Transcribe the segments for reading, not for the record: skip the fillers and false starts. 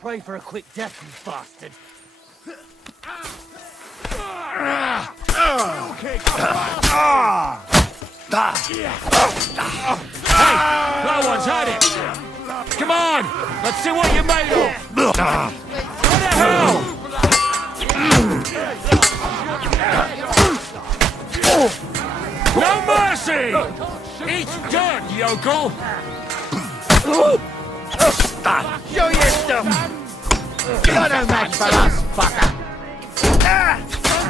Pray for a quick death, you bastard. Hey, no one's had it. Come on, let's see what you're made of. What the hell? No mercy! Eat dirt, yokel! Show your stuff! You're no match for us, fucker!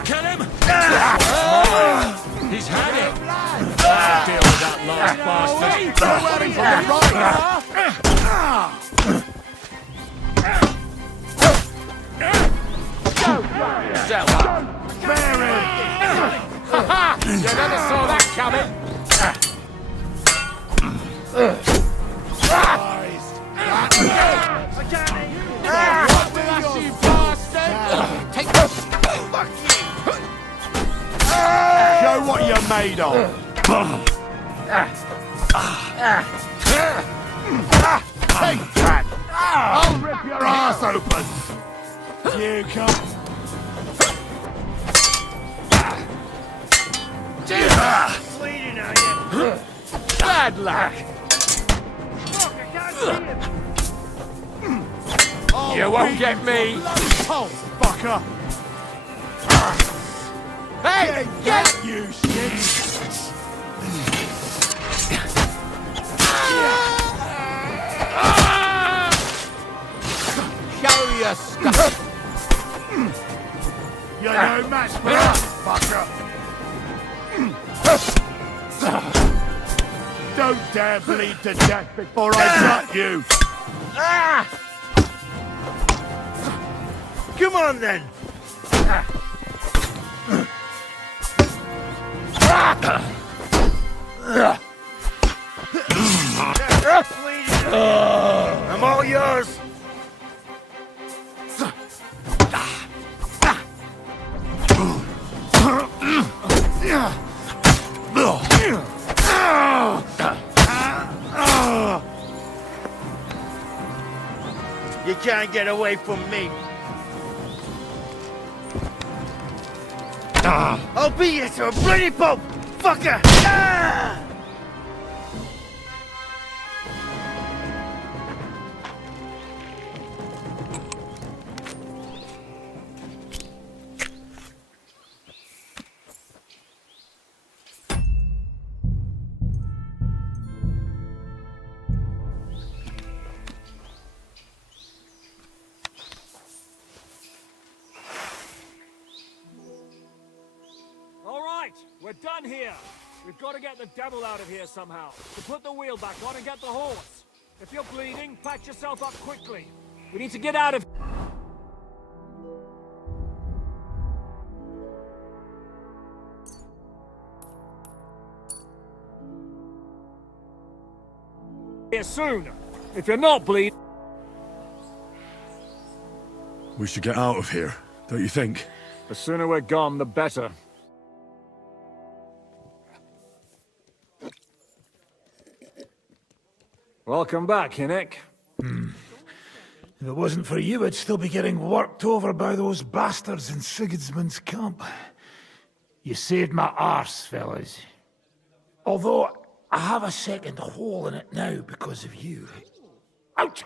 Kill him! He's had it! Deal with that last bastard! You never saw that coming! Show what you're made of. Take that! I'll rip your ass open! You come. Bleeding, are you? Bad luck! Fuck, I can't see him! You won't get me! Oh, fucker! Hey! Get you, shit! Show your stuff! You're no match for us, fucker! Don't dare bleed to death before I gut you! Come on, then! I'm all yours! You can't get away from me. I'll beat you to a bloody pulp, fucker! We're done here! We've got to get the devil out of here somehow. To put the wheel back on and get the horse. If you're bleeding, patch yourself up quickly. We need to get out of here soon. If you're not bleeding... We should get out of here, don't you think? The sooner we're gone, the better. Welcome back, Hinnick. If it wasn't for you, I'd still be getting worked over by those bastards in Sigismund's camp. You saved my arse, fellas. Although, I have a second hole in it now because of you. Ouch!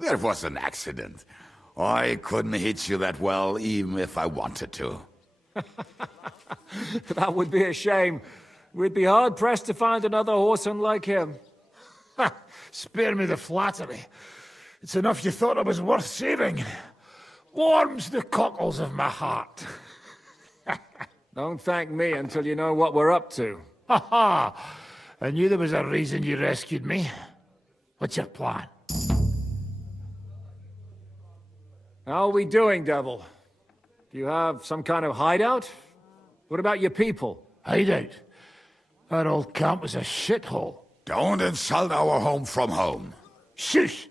That was an accident. I couldn't hit you that well, even if I wanted to. That would be a shame. We'd be hard-pressed to find another horseman like him. Spare me the flattery. It's enough you thought I was worth saving. Warms the cockles of my heart. Don't thank me until you know what we're up to. Ha ha! I knew there was a reason you rescued me. What's your plan? How are we doing, Devil? Do you have some kind of hideout? What about your people? Hideout? Our old camp was a shithole. Don't insult our home from home. Shush!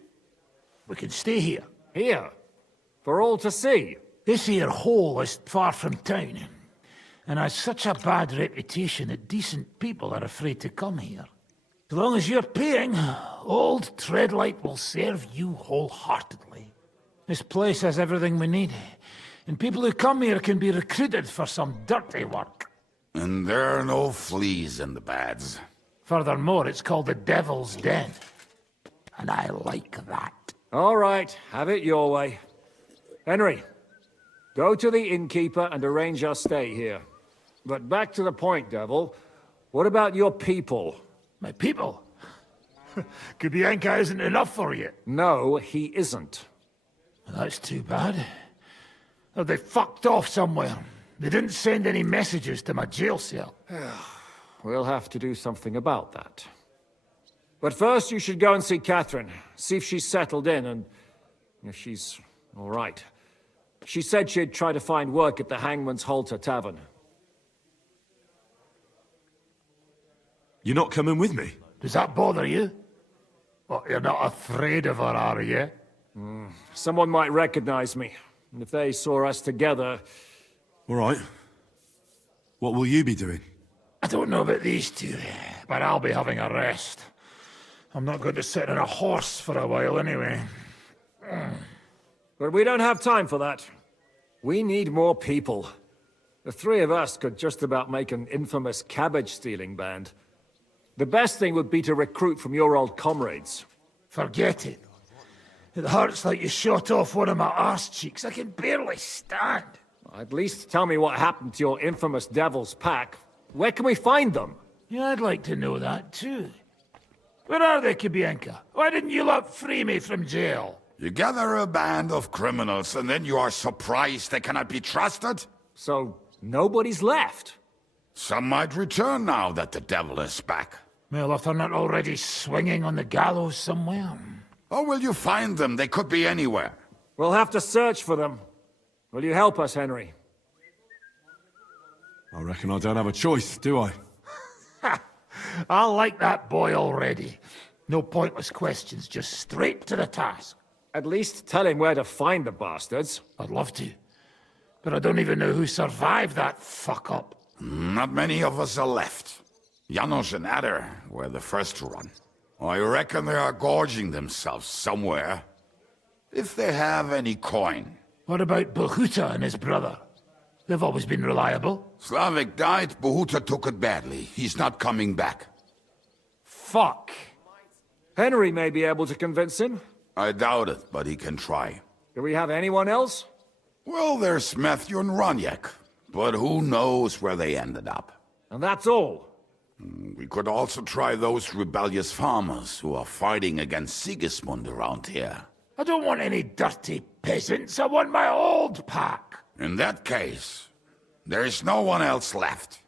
We can stay here. Here? For all to see? This here hole is far from town, and has such a bad reputation that decent people are afraid to come here. As long as you're paying, old Treadlight will serve you wholeheartedly. This place has everything we need, and people who come here can be recruited for some dirty work. And there are no fleas in the beds. Furthermore, it's called the Devil's Den, and I like that. All right, have it your way. Henry, go to the innkeeper and arrange our stay here. But back to the point, Devil. What about your people? My people? Kubienka isn't enough for you. No, he isn't. That's too bad. Oh, they fucked off somewhere. They didn't send any messages to my jail cell. We'll have to do something about that. But first, you should go and see Catherine. See if she's settled in and if she's all right. She said she'd try to find work at the Hangman's Halter Tavern. You're not coming with me? Does that bother you? What, you're not afraid of her, are you? Someone might recognize me. And if they saw us together... All right. What will you be doing? I don't know about these two, but I'll be having a rest. I'm not going to sit on a horse for a while anyway. But we don't have time for that. We need more people. The three of us could just about make an infamous cabbage-stealing band. The best thing would be to recruit from your old comrades. Forget it. It hurts like you shot off one of my arse cheeks. I can barely stand. At least tell me what happened to your infamous Devil's Pack. Where can we find them? Yeah, I'd like to know that too. Where are they, Kubienka? Why didn't you lot free me from jail? You gather a band of criminals and then you are surprised they cannot be trusted? So, nobody's left? Some might return now that the devil is back. Well, if they're not already swinging on the gallows somewhere. How will you find them? They could be anywhere. We'll have to search for them. Will you help us, Henry? I reckon I don't have a choice, do I? I like that boy already. No pointless questions, just straight to the task. At least tell him where to find the bastards. I'd love to. But I don't even know who survived that fuck-up. Not many of us are left. Janos and Adder were the first to run. I reckon they are gorging themselves somewhere. If they have any coin. What about Bohuta and his brother? They've always been reliable. Slavik died, Bohuta took it badly. He's not coming back. Fuck. Henry may be able to convince him. I doubt it, but he can try. Do we have anyone else? Well, there's Matthew and Roniek, but who knows where they ended up. And that's all. We could also try those rebellious farmers who are fighting against Sigismund around here. I don't want any dirty peasants. I want my old pack. In that case, there is no one else left.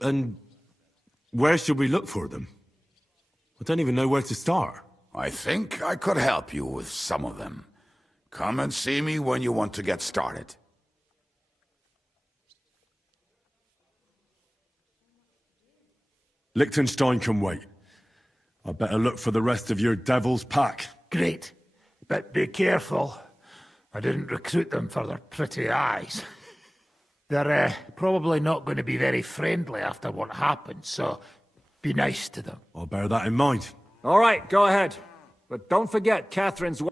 And where should we look for them? I don't even know where to start. I think I could help you with some of them. Come and see me when you want to get started. Liechtenstein can wait. I better look for the rest of your devil's pack. Great. But be careful. I didn't recruit them for their pretty eyes. They're probably not going to be very friendly after what happened, so be nice to them. I'll bear that in mind. All right, go ahead. But don't forget Catherine's...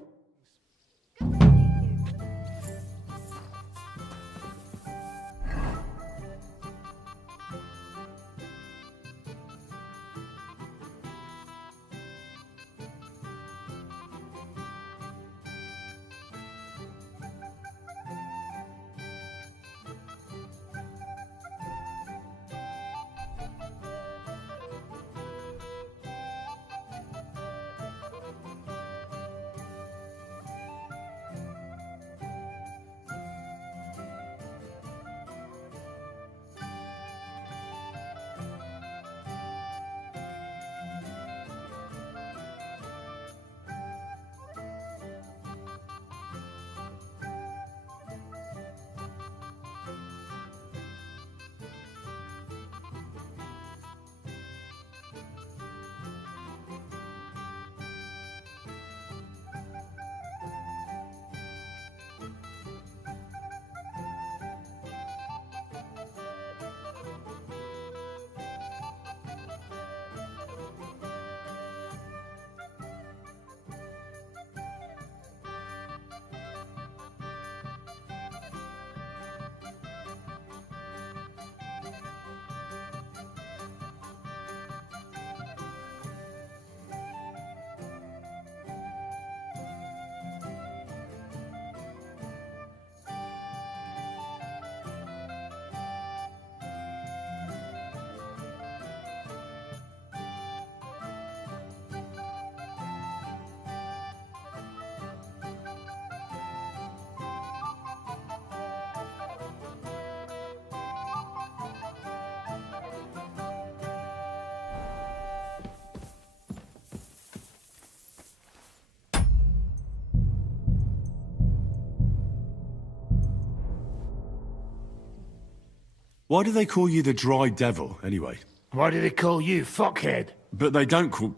Why do they call you the Dry Devil, anyway? Why do they call you fuckhead? But they don't call...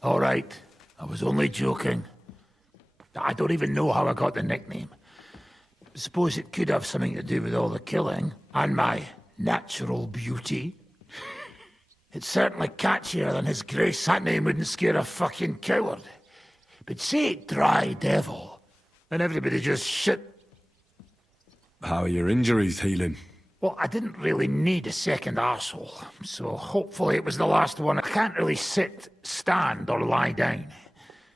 All right, I was only joking. I don't even know how I got the nickname. Suppose it could have something to do with all the killing, and my natural beauty. It's certainly catchier than his grace. That name wouldn't scare a fucking coward. But say it Dry Devil, and everybody just shit. How are your injuries healing? Well, I didn't really need a second arsehole, so hopefully it was the last one. I can't really sit, stand, or lie down.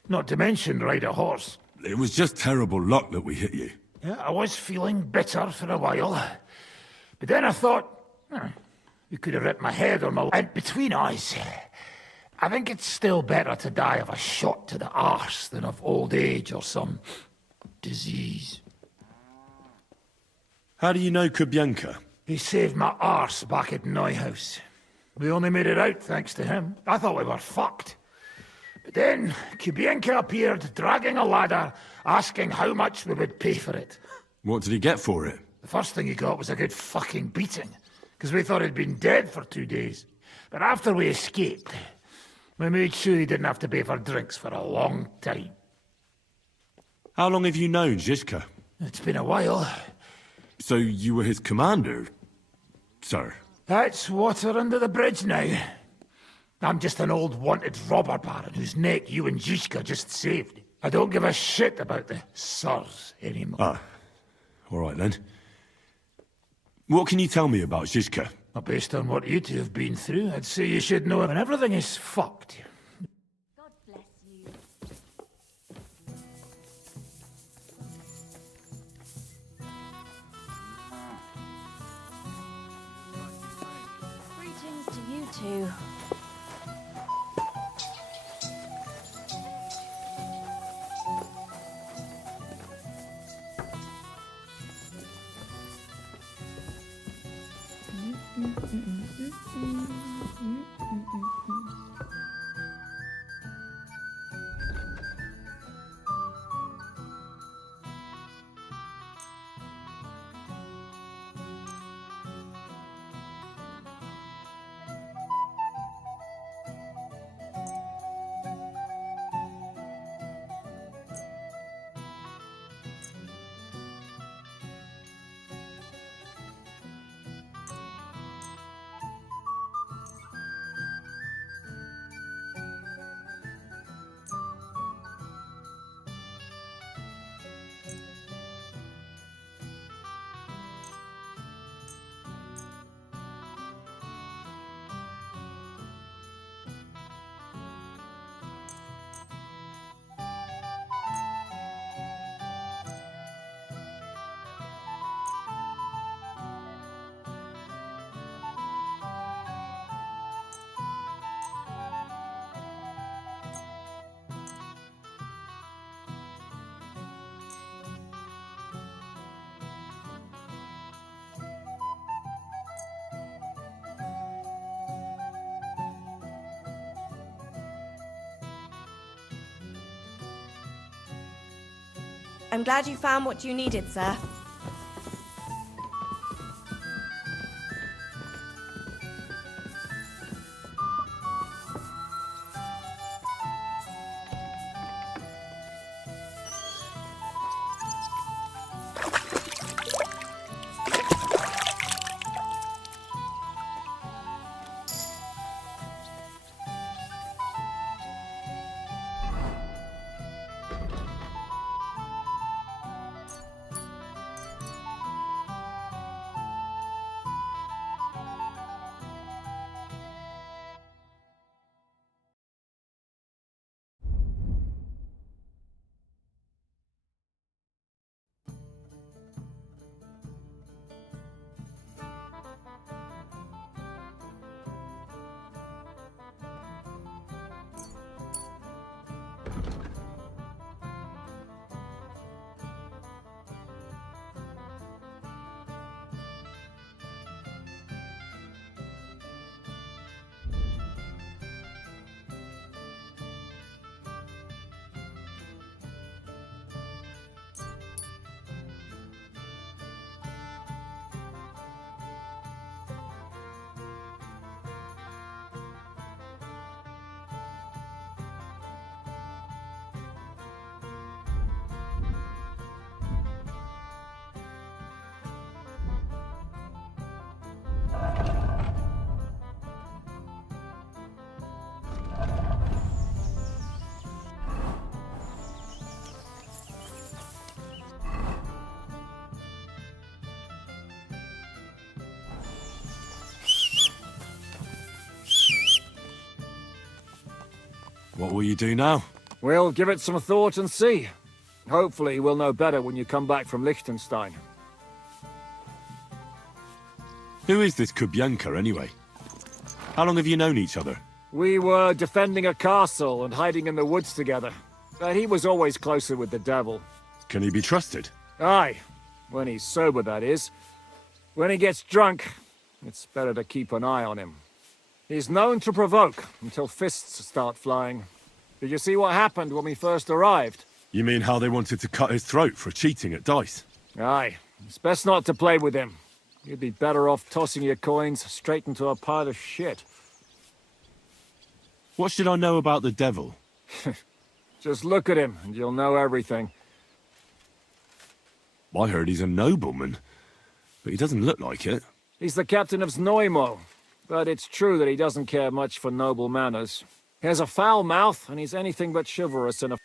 Not to mention ride a horse. It was just terrible luck that we hit you. Yeah, I was feeling bitter for a while. But then I thought, you could have ripped my head or my... And between us, I think it's still better to die of a shot to the arse than of old age or some disease. How do you know Kubienka? He saved my arse back at Neuhaus. We only made it out thanks to him. I thought we were fucked. But then Kubienka appeared, dragging a ladder, asking how much we would pay for it. What did he get for it? The first thing he got was a good fucking beating, because we thought he'd been dead for 2 days. But after we escaped, we made sure he didn't have to pay for drinks for a long time. How long have you known Zizka? It's been a while. So you were his commander, sir? That's water under the bridge now. I'm just an old wanted robber baron whose neck you and Zizka just saved. I don't give a shit about the sirs anymore. Ah, all right then. What can you tell me about Zizka? Well, based on what you two have been through, I'd say you should know when everything is fucked. God bless you. Greetings to you two. I'm glad you found what you needed, sir. What will you do now? We'll give it some thought and see. Hopefully we'll know better when you come back from Liechtenstein. Who is this Kubyanka, anyway? How long have you known each other? We were defending a castle and hiding in the woods together. But he was always closer with the devil. Can he be trusted? Aye. When he's sober, that is. When he gets drunk, it's better to keep an eye on him. He's known to provoke until fists start flying. Did you see what happened when we first arrived? You mean how they wanted to cut his throat for cheating at dice? Aye. It's best not to play with him. You'd be better off tossing your coins straight into a pile of shit. What should I know about the devil? Just look at him and you'll know everything. I heard he's a nobleman, but he doesn't look like it. He's the captain of Znojmo, but it's true that he doesn't care much for noble manners. He has a foul mouth, and he's anything but chivalrous and a...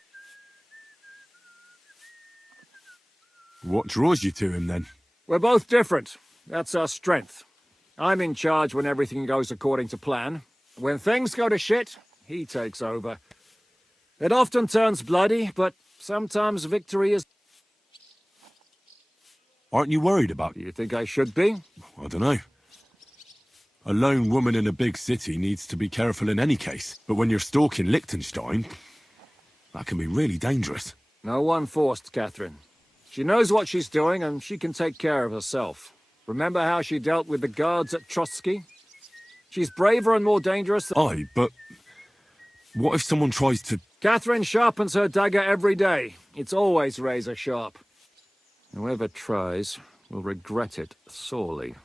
What draws you to him, then? We're both different. That's our strength. I'm in charge when everything goes according to plan. When things go to shit, he takes over. It often turns bloody, but sometimes victory is... Aren't you worried about... Do you think I should be? I don't know. A lone woman in a big city needs to be careful in any case. But when you're stalking Liechtenstein, that can be really dangerous. No one forced Catherine. She knows what she's doing, and she can take care of herself. Remember how she dealt with the guards at Trotsky? She's braver and more dangerous than... Aye, but what if someone tries to... Catherine sharpens her dagger every day. It's always razor sharp. Whoever tries will regret it sorely.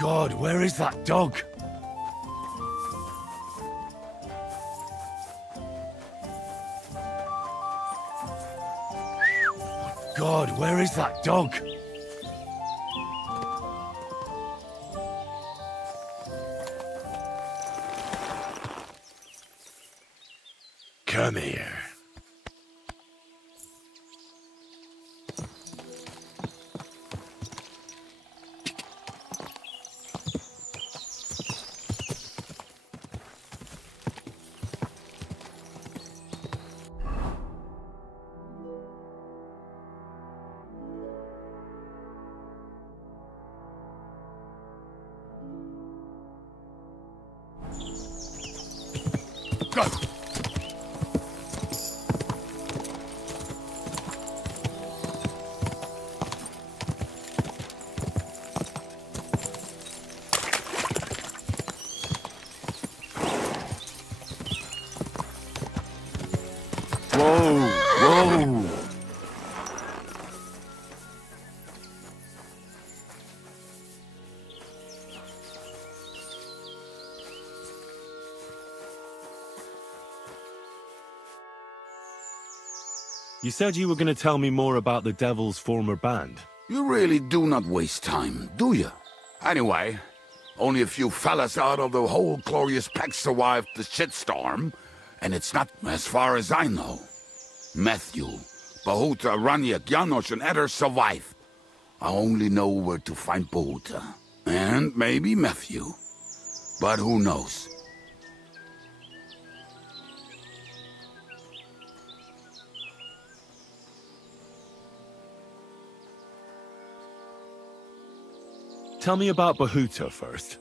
God, where is that dog? God, where is that dog? Come here. Go! Whoa, whoa. You said you were going to tell me more about the Devil's former band. You really do not waste time, do you? Anyway, only a few fellas out of the whole glorious pack survived the shitstorm, and it's not as far as I know. Matthew, Bahuta, Raniak, Janosch, and Eder survived. I only know where to find Bahuta. And maybe Matthew. But who knows? Tell me about Bahuta first.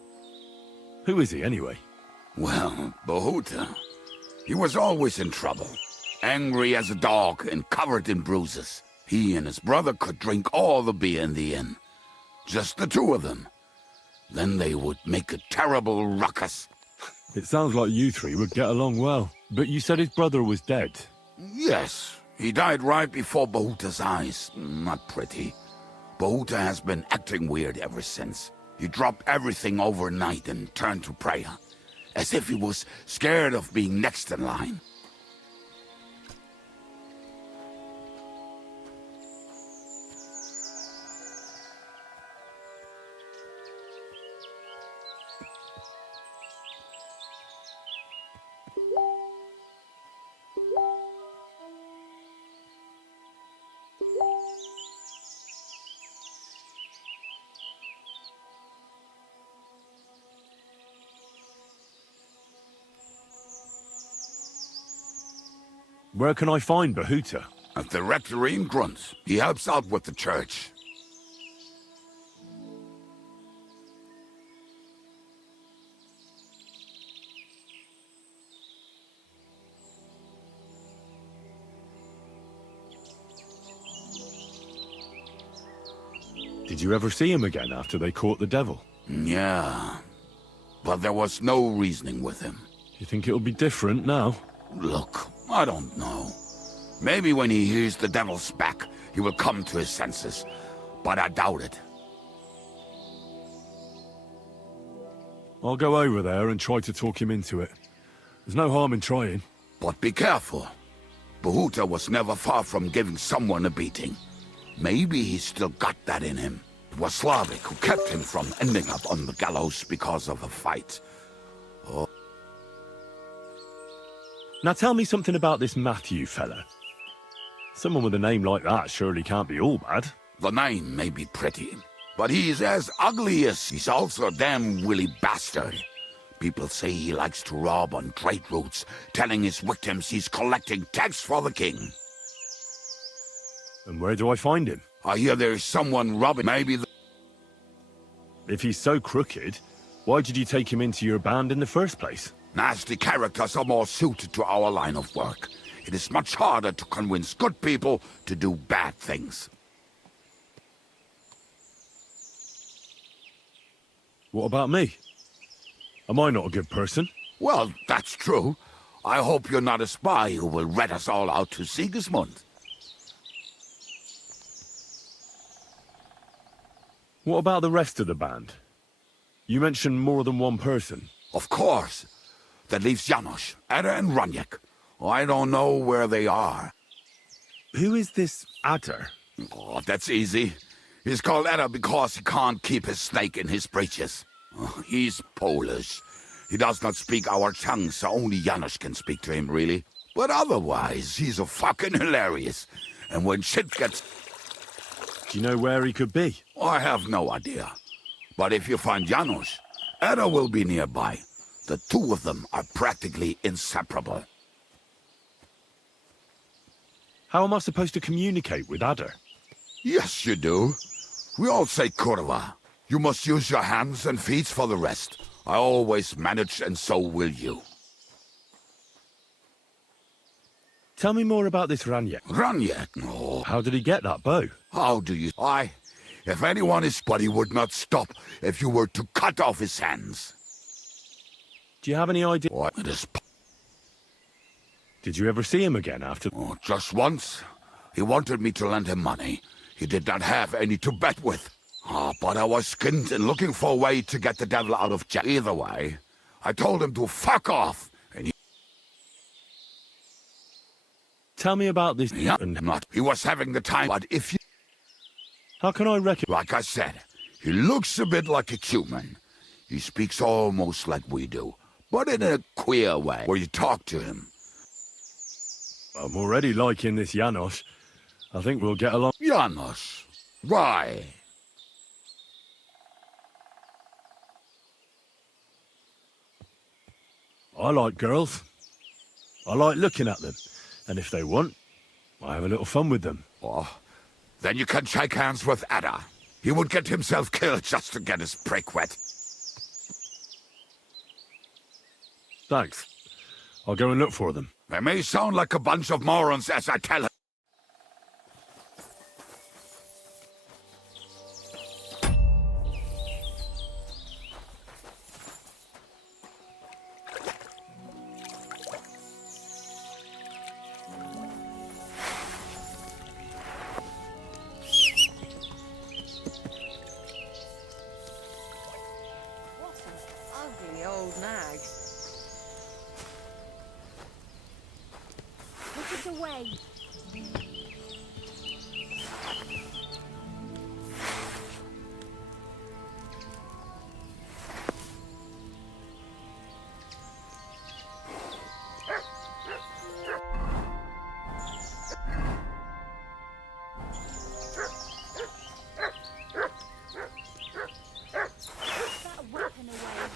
Who is he, anyway? Well, Bahuta, he was always in trouble. Angry as a dog and covered in bruises. He and his brother could drink all the beer in the inn. Just the two of them. Then they would make a terrible ruckus. It sounds like you three would get along well. But you said his brother was dead. Yes, he died right before Bahuta's eyes. Not pretty. Bahuta has been acting weird ever since. He dropped everything overnight and turned to prayer. As if he was scared of being next in line. Where can I find Bahuta? At the rectory in Grunt. He helps out with the church. Did you ever see him again after they caught the devil? Yeah. But there was no reasoning with him. You think it'll be different now? Look, I don't know. Maybe when he hears the devil's back, he will come to his senses. But I doubt it. I'll go over there and try to talk him into it. There's no harm in trying. But be careful. Bahuta was never far from giving someone a beating. Maybe he's still got that in him. It was Slavik who kept him from ending up on the gallows because of a fight. Oh. Now tell me something about this Matthew fella. Someone with a name like that surely can't be all bad. The name may be pretty, but he's as ugly as he's also a damn willy bastard. People say he likes to rob on trade routes, telling his victims he's collecting tax for the king. And where do I find him? I hear there's someone robbing, maybe the... If he's so crooked, why did you take him into your band in the first place? Nasty characters are more suited to our line of work. It is much harder to convince good people to do bad things. What about me? Am I not a good person? Well, that's true. I hope you're not a spy who will rat us all out to Sigismund. What about the rest of the band? You mentioned more than one person. Of course. That leaves Janos, Ada and Raniek. I don't know where they are. Who is this Adder? Oh, that's easy. He's called Ada because he can't keep his snake in his breeches. Oh, he's Polish. He does not speak our tongue, so only Janos can speak to him, really. But otherwise, he's a fucking hilarious. And when shit gets... Do you know where he could be? I have no idea. But if you find Janos, Ada will be nearby. The two of them are practically inseparable. How am I supposed to communicate with Adder? Yes, you do. We all say kurwa. You must use your hands and feet for the rest. I always manage, and so will you. Tell me more about this Raniek. Raniek? No. How did he get that bow? How do you... If anyone is... But he would not stop if you were to cut off his hands. Do you have any idea? What? It is... Did you ever see him again after... Oh, just once. He wanted me to lend him money. He did not have any to bet with. But I was skinned and looking for a way to get the devil out of jail. Either way, I told him to fuck off, and he... Tell me about this... Yeah, he was having the time, but if you... How can I recognize... Like I said, he looks a bit like a human. He speaks almost like we do, but in a queer way, where you talk to him. I'm already liking this Janos. I think we'll get along... Janos? Why? I like girls. I like looking at them. And if they want, I have a little fun with them. Oh, then you can shake hands with Ada. He would get himself killed just to get his prick wet. Thanks. I'll go and look for them. They may sound like a bunch of morons as I tell him. What an ugly old nag. Put it away. Put that weapon away.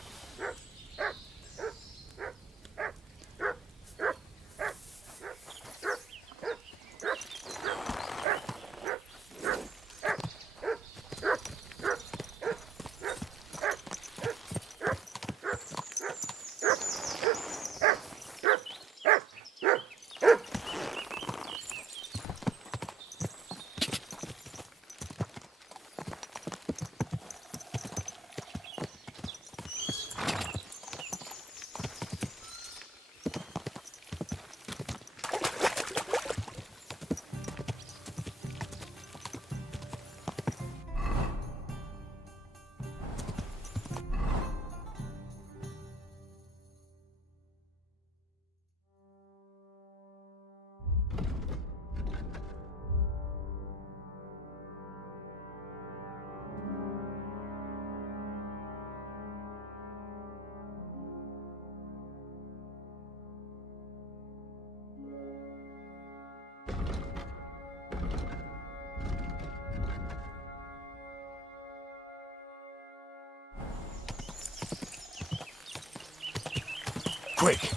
Quick!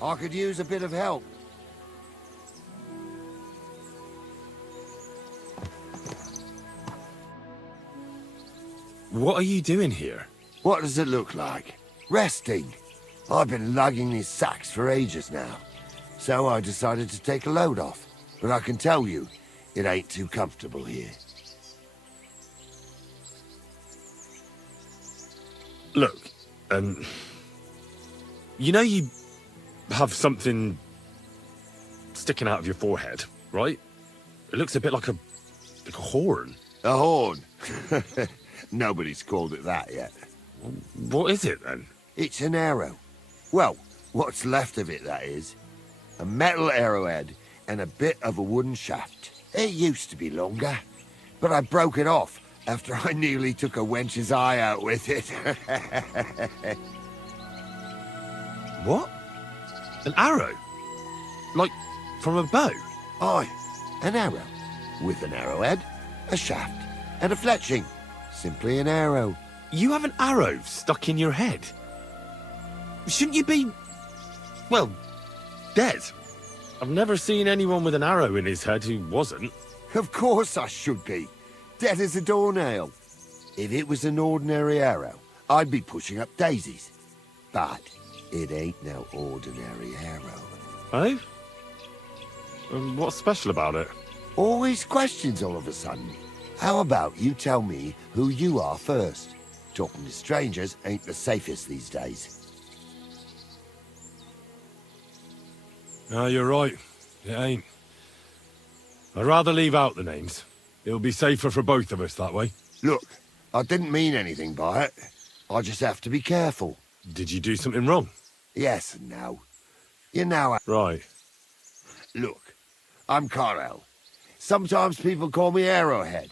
I could use a bit of help. What are you doing here? What does it look like? Resting. I've been lugging these sacks for ages now. So I decided to take a load off. But I can tell you, it ain't too comfortable here. Look, you know you have something sticking out of your forehead, right? It looks a bit like a horn. A horn? Nobody's called it that yet. What is it, then? It's an arrow. Well, what's left of it, that is. A metal arrowhead and a bit of a wooden shaft. It used to be longer, but I broke it off after I nearly took a wench's eye out with it. What? An arrow? Like, from a bow? Aye, an arrow. With an arrowhead, a shaft, and a fletching. Simply an arrow. You have an arrow stuck in your head? Shouldn't you be, well, dead? I've never seen anyone with an arrow in his head who wasn't. Of course I should be. Dead as a doornail. If it was an ordinary arrow, I'd be pushing up daisies. But it ain't no ordinary arrow. Oh? What's special about it? Always questions all of a sudden. How about you tell me who you are first? Talking to strangers ain't the safest these days. No, you're right. It ain't. I'd rather leave out the names. It'll be safer for both of us that way. Look, I didn't mean anything by it. I just have to be careful. Did you do something wrong? Yes and no. You know, Right. look, I'm Carl. Sometimes people call me Arrowhead.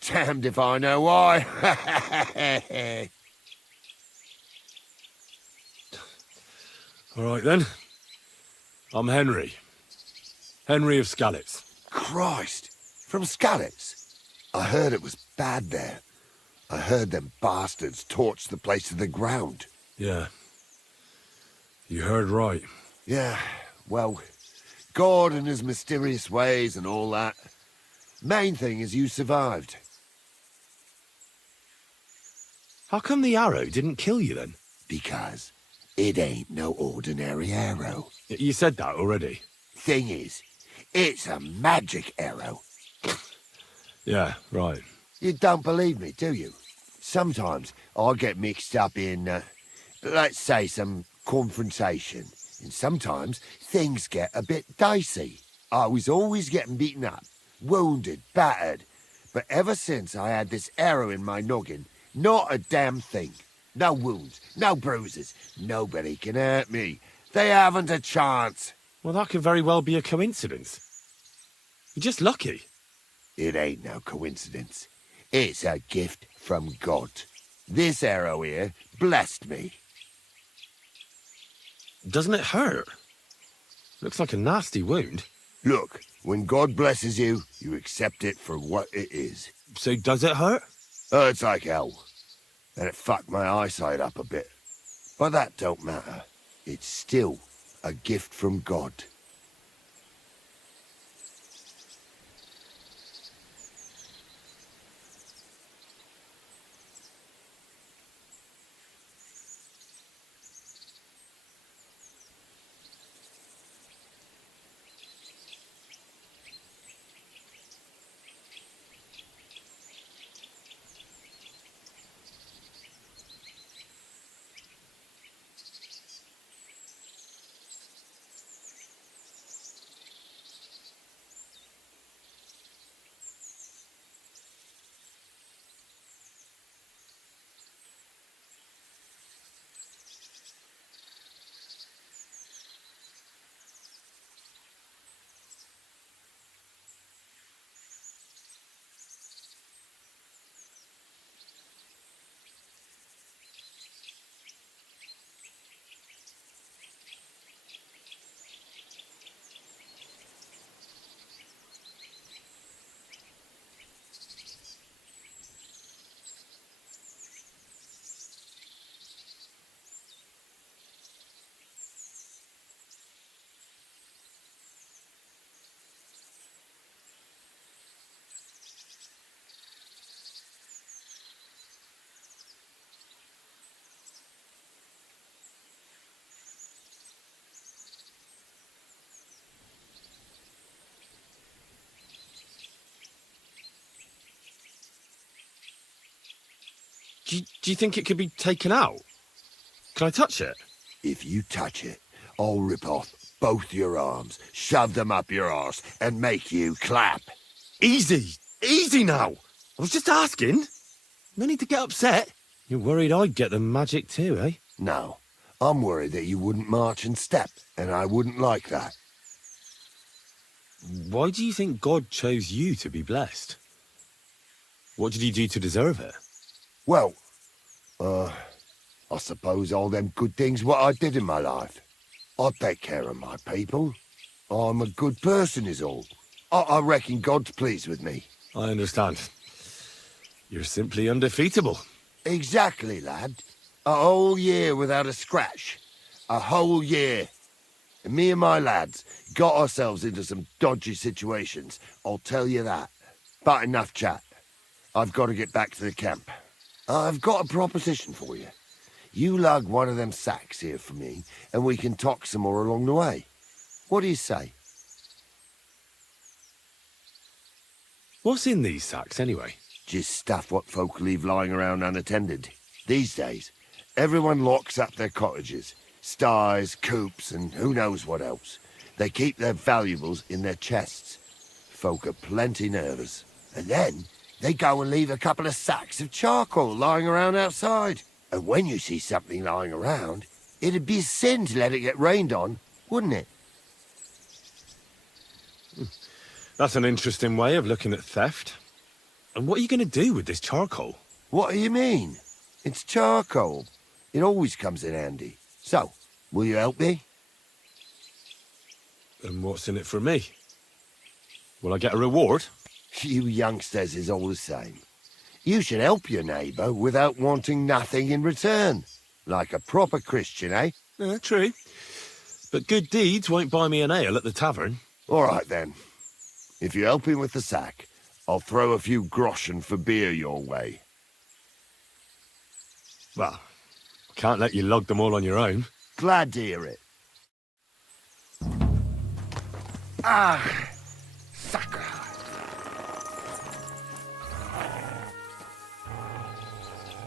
Damned if I know why. All right, then. I'm Henry. Henry of Skalitz. Christ, from Skalitz. I heard it was bad there. I heard them bastards torch the place to the ground. Yeah. You heard right. Yeah, well, God and his mysterious ways and all that. Main thing is you survived. How come the arrow didn't kill you, then? Because it ain't no ordinary arrow. You said that already. Thing is, it's a magic arrow. Yeah, right. You don't believe me, do you? Sometimes I get mixed up in, let's say, some confrontation. And sometimes things get a bit dicey. I was always getting beaten up, wounded, battered. But ever since I had this arrow in my noggin, not a damn thing. No wounds, no bruises. Nobody can hurt me. They haven't a chance. Well, that could very well be a coincidence. You're just lucky. It ain't no coincidence. It's a gift from God. This arrow here blessed me. Doesn't it hurt? Looks like a nasty wound. Look, when God blesses you, you accept it for what it is. So does it hurt? Hurts like hell. And it fucked my eyesight up a bit. But that don't matter. It's still a gift from God. Do you think it could be taken out? Can I touch it? If you touch it, I'll rip off both your arms, shove them up your arse, and make you clap. Easy! Easy now! I was just asking. No need to get upset. You're worried I'd get the magic too, eh? No, I'm worried that you wouldn't march and step, and I wouldn't like that. Why do you think God chose you to be blessed? What did he do to deserve it? Well, I suppose all them good things what I did in my life. I take care of my people. I'm a good person is all. I reckon God's pleased with me. I understand. You're simply undefeatable. Exactly, lad. A whole year without a scratch. A whole year. And me and my lads got ourselves into some dodgy situations, I'll tell you that. But enough chat. I've got to get back to the camp. I've got a proposition for you. You lug one of them sacks here for me, and we can talk some more along the way. What do you say? What's in these sacks, anyway? Just stuff what folk leave lying around unattended. These days, everyone locks up their cottages, sties, coops, and who knows what else. They keep their valuables in their chests. Folk are plenty nervous. And then they go and leave a couple of sacks of charcoal lying around outside. And when you see something lying around, it'd be a sin to let it get rained on, wouldn't it? That's an interesting way of looking at theft. And what are you going to do with this charcoal? What do you mean? It's charcoal. It always comes in handy. So, will you help me? And what's in it for me? Will I get a reward? You youngsters is all the same. You should help your neighbour without wanting nothing in return. Like a proper Christian, eh? True. But good deeds won't buy me an ale at the tavern. All right, then. If you help him with the sack, I'll throw a few groschen for beer your way. Well, can't let you lug them all on your own. Glad to hear it. Ah, sucker.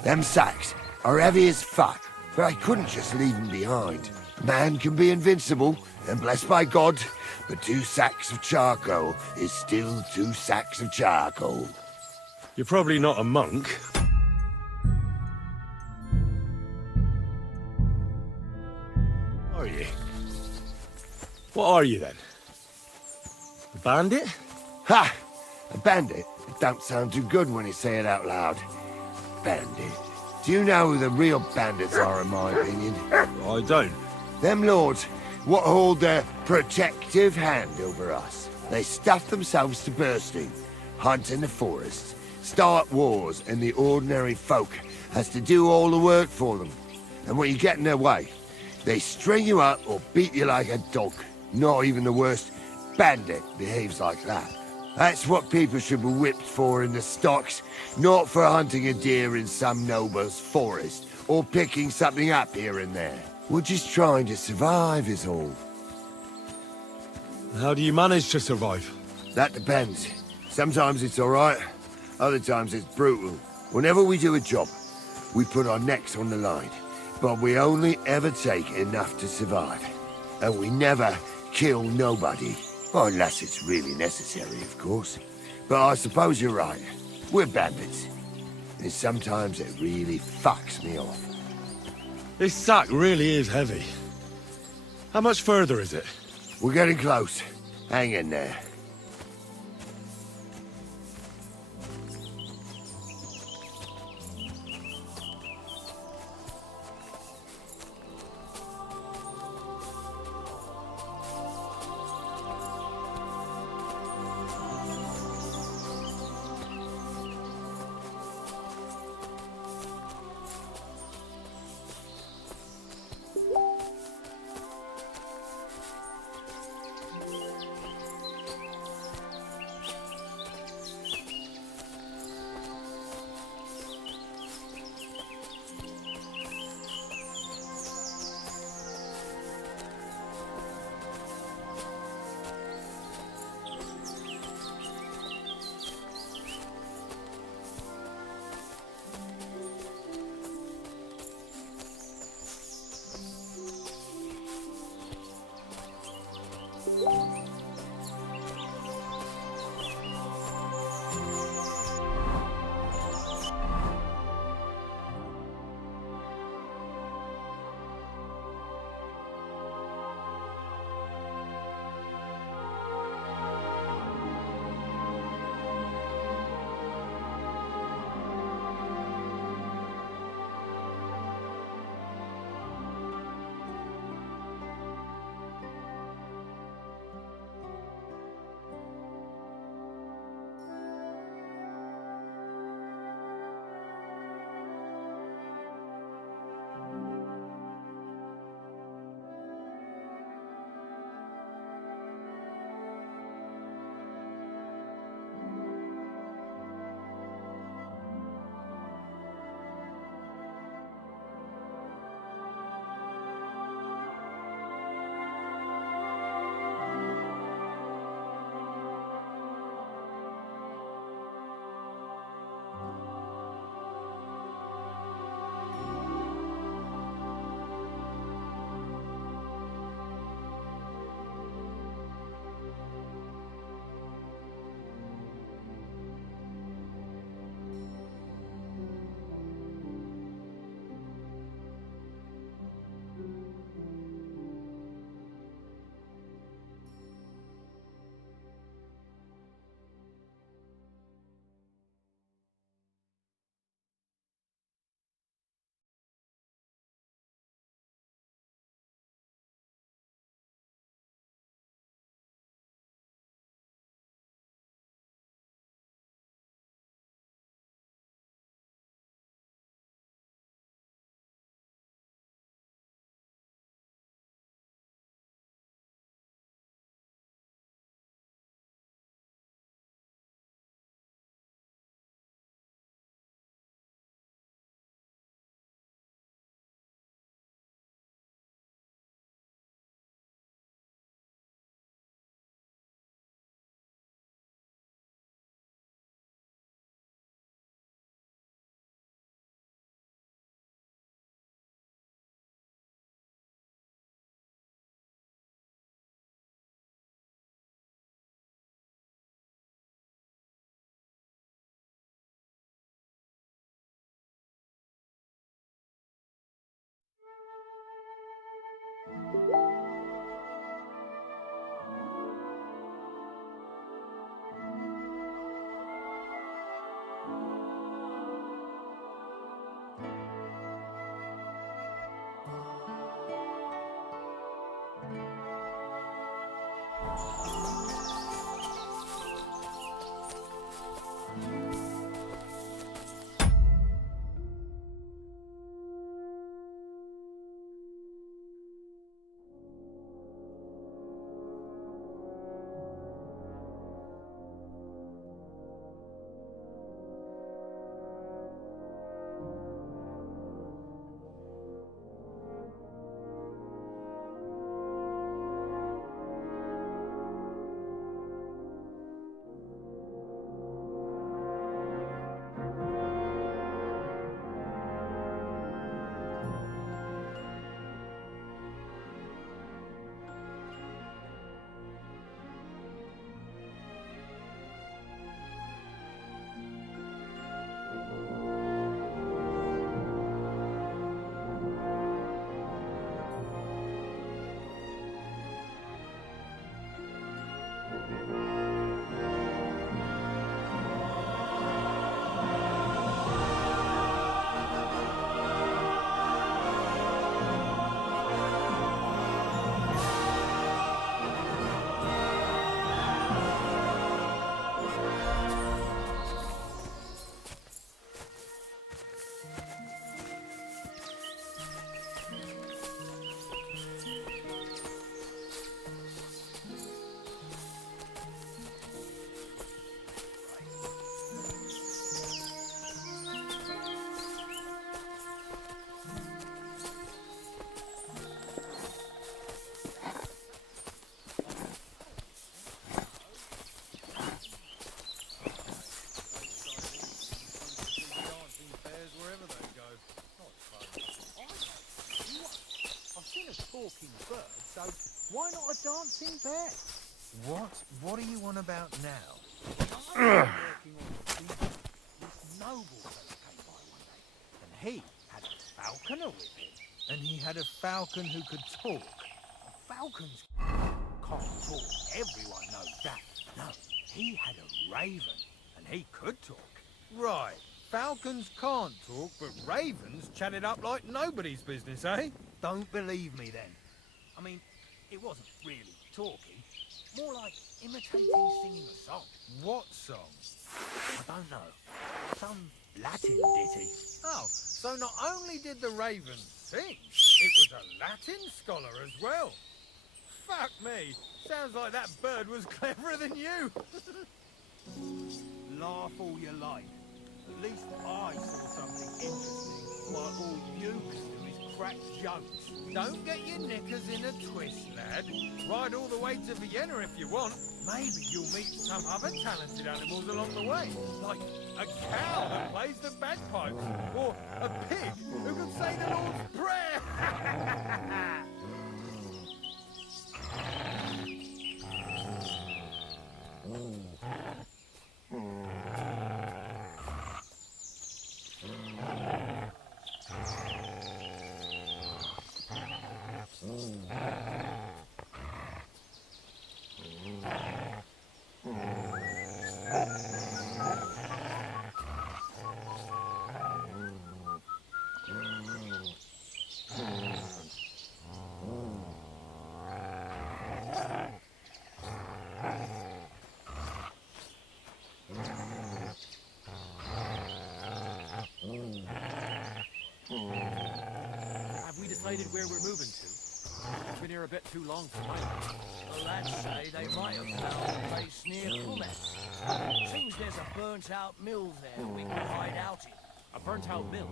Them sacks are heavy as fuck, but I couldn't just leave them behind. Man can be invincible and blessed by God, but 2 sacks of charcoal is still 2 sacks of charcoal. You're probably not a monk. Are you? What are you then? A bandit? Ha! A bandit? It don't sound too good when you say it out loud. Bandit. Do you know who the real bandits are, in my opinion? I don't. Them lords what hold their protective hand over us. They stuff themselves to bursting, hunt in the forests, start wars, and the ordinary folk has to do all the work for them. And when you get in their way, they string you up or beat you like a dog. Not even the worst bandit behaves like that. That's what people should be whipped for in the stocks, not for hunting a deer in some noble's forest, or picking something up here and there. We're just trying to survive is all. How do you manage to survive? That depends. Sometimes it's all right, other times it's brutal. Whenever we do a job, we put our necks on the line, but we only ever take enough to survive. And we never kill nobody. Well, unless it's really necessary, of course. But I suppose you're right. We're bandits. And sometimes it really fucks me off. This sack really is heavy. How much further is it? We're getting close. Hang in there. dancing bear. What are you on about now? This noble fellow came by one day, and he had a falconer with him. And he had a falcon who could talk. Falcons can't talk. Everyone knows that. No, he had a raven, and he could talk. Right. Falcons can't talk, but ravens chat it up like nobody's business, eh? Don't believe me, then. I mean, it wasn't really talking. More like imitating singing a song. What song? I don't know. Some Latin ditty. Oh, so not only did the raven sing, it was a Latin scholar as well. Fuck me. Sounds like that bird was cleverer than you. Laugh all you like. At least I saw something interesting, while all you can do is crack jokes. Don't get your knickers in a twist, lad. Ride all the way to Vienna if you want. Maybe you'll meet some other talented animals along the way, like a cow that plays the bagpipes, or a pig who can say the Lord's Prayer. Have we decided where we're moving to? I've been here a bit too long for my life. The lads say they might have found a place near Kumet. Seems there's a burnt-out mill there we can hide out in. A burnt-out mill?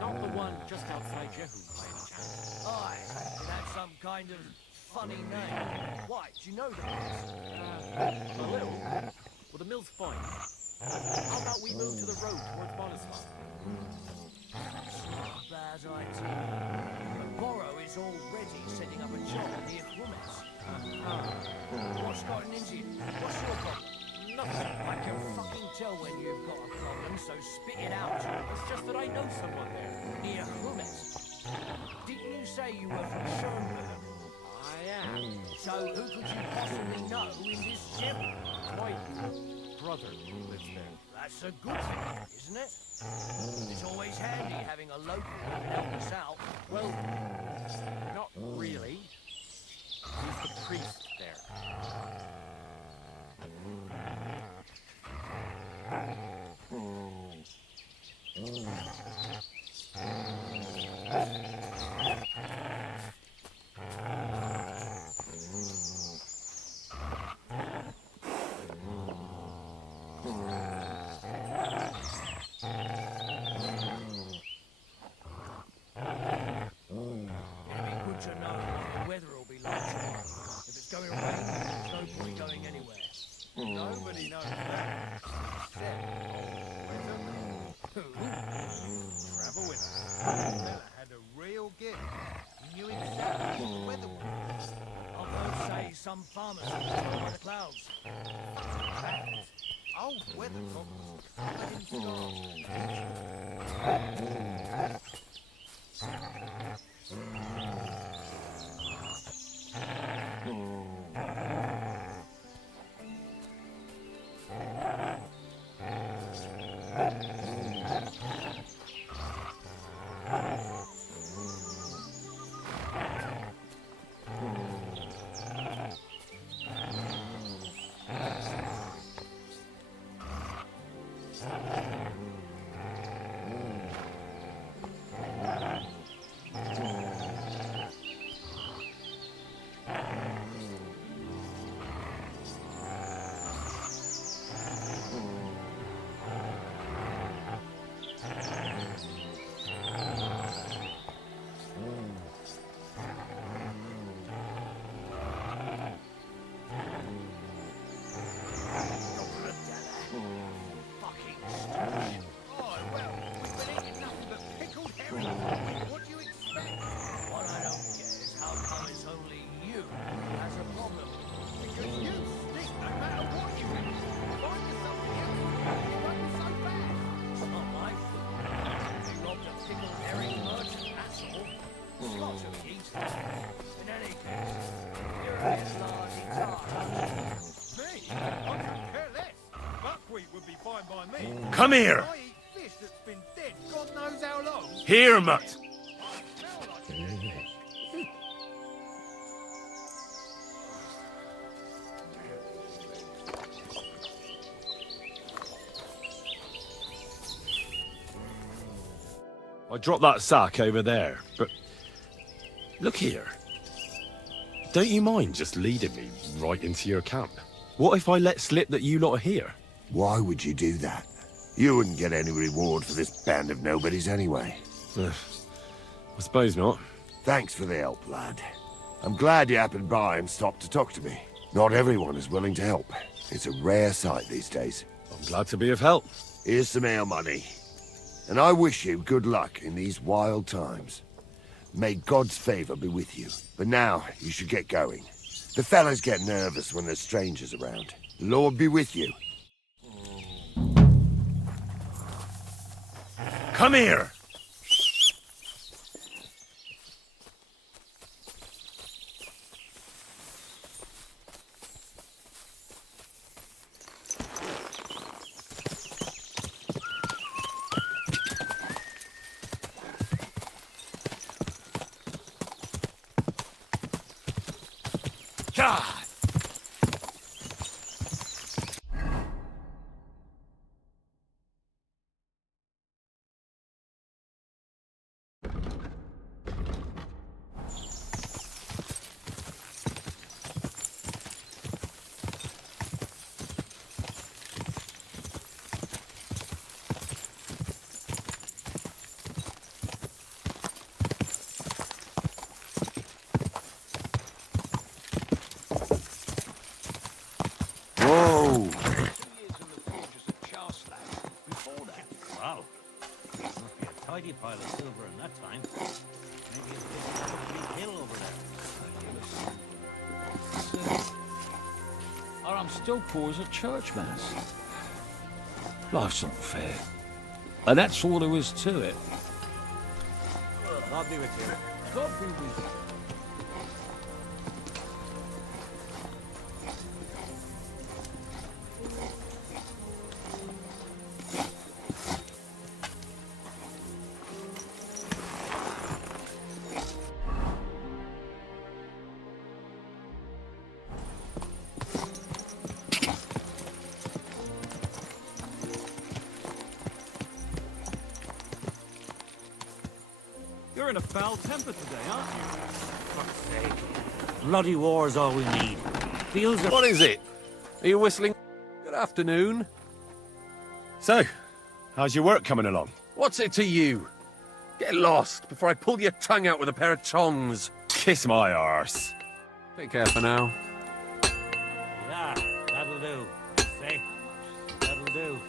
Not the one just outside Jehu, by any chance. Aye, it had some kind of funny name. Why, do you know that? A little. Well, the mill's fine. How about we move to the road towards Boleslav? Bad idea. But Borrow is already setting up a job near Kumet. What's gotten into you? What's your problem? Nothing. I can fucking tell when you've got a problem, so spit it out. It's just that I know someone there. Near Kumet. Didn't you say you were from Schoenberg? I am. So who could you possibly know in this gem? My brother lives there. That's a good thing, isn't it? It's always handy having a local who can help us out. Well, not really. He's the priest there. Nobody knows that. Except travel with us. That fella had a real gift. He knew exactly what the weather was. I've heard say some farmers are controlled by the clouds. Fact, old weathercocks let him Come here! I eat fish that's been dead God knows how long. Here, mutt! I dropped that sack over there, but look here. Don't you mind just leading me right into your camp? What if I let slip that you lot are here? Why would you do that? You wouldn't get any reward for this band of nobodies anyway. I suppose not. Thanks for the help, lad. I'm glad you happened by and stopped to talk to me. Not everyone is willing to help. It's a rare sight these days. I'm glad to be of help. Here's some ale money. And I wish you good luck in these wild times. May God's favor be with you. But now, you should get going. The fellas get nervous when there's strangers around. The Lord be with you. Come here! God! Whoa! Wow. Must be a tidy pile of silver in that time. Maybe it's just a big hill over there. Or I'm still poor as a church mouse. Life's not fair. And that's all there is to it. God be with you. God be with you. You're in a foul temper today, aren't you? For fuck's sake. Bloody war's all we need. Fields are... What is it? Are you whistling? Good afternoon. So, how's your work coming along? What's it to you? Get lost before I pull your tongue out with a pair of tongs. Kiss my arse. Take care for now. Yeah, that'll do. Say, that'll do.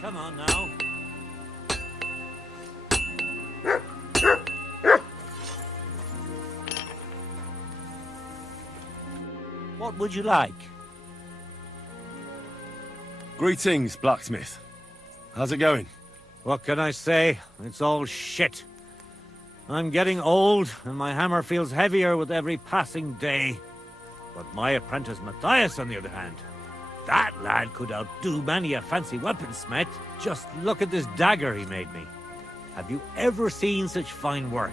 Come on now. What would you like? Greetings, blacksmith. How's it going? What can I say? It's all shit. I'm getting old, and my hammer feels heavier with every passing day. But my apprentice Matthias, on the other hand, that lad could outdo many a fancy weaponsmith. Just look at this dagger he made me. Have you ever seen such fine work?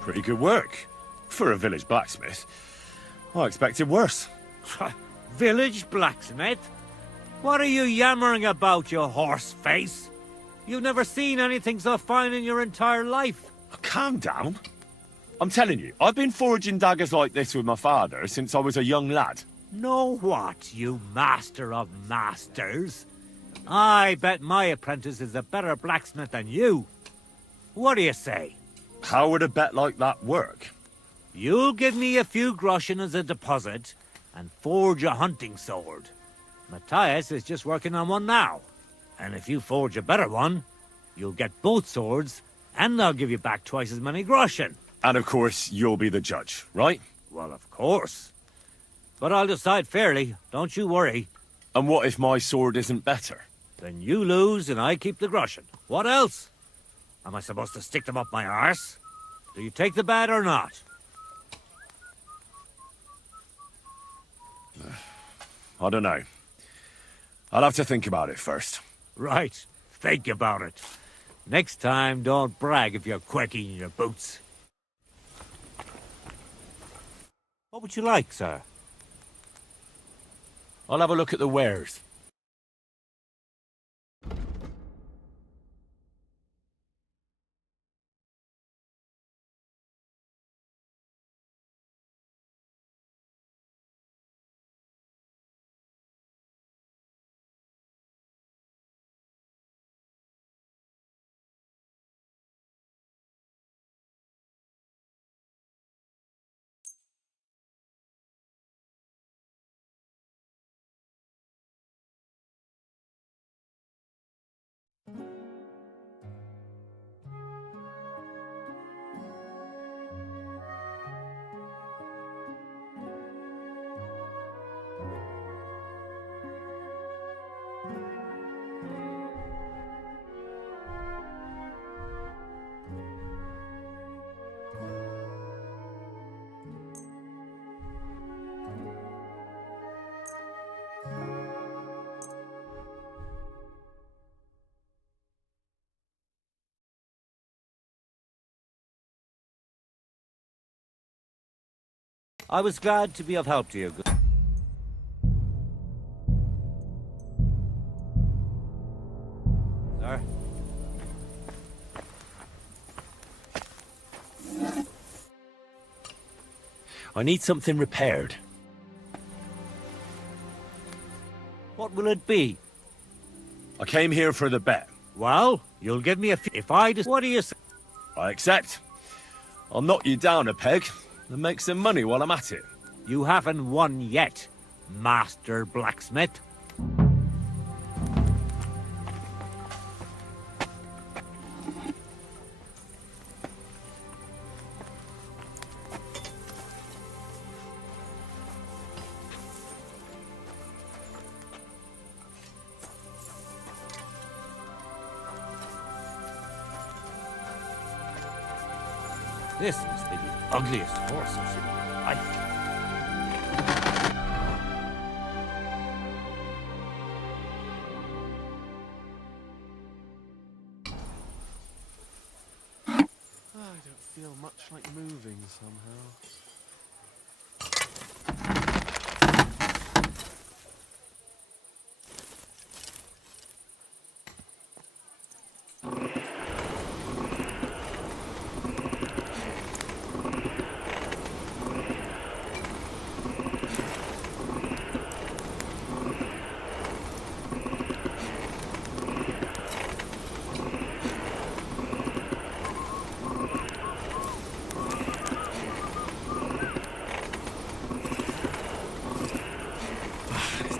Pretty good work. For a village blacksmith. I expected worse. Village blacksmith? What are you yammering about, you horse face? You've never seen anything so fine in your entire life. Calm down. I'm telling you, I've been forging daggers like this with my father since I was a young lad. Know what, you master of masters? I bet my apprentice is a better blacksmith than you. What do you say? How would a bet like that work? You'll give me a few groschen as a deposit and forge a hunting sword. Matthias is just working on one now. And if you forge a better one, you'll get both swords and I'll give you back twice as many groschen. And of course, you'll be the judge, right? Well, of course. But I'll decide fairly, don't you worry. And what if my sword isn't better? Then you lose and I keep the groschen. What else? Am I supposed to stick them up my arse? Do you take the bet or not? I don't know. I'll have to think about it first. Right. Think about it. Next time, don't brag if you're quirky in your boots. What would you like, sir? I'll have a look at the wares. I was glad to be of help to you. Sir? I need something repaired. What will it be? I came here for the bet. Well, you'll give me a fee if I just... What do you say? I accept. I'll knock you down a peg and make some money while I'm at it. You haven't won yet, Master Blacksmith. This must be the ugliest horse I've seen in my life. I don't feel much like moving somehow.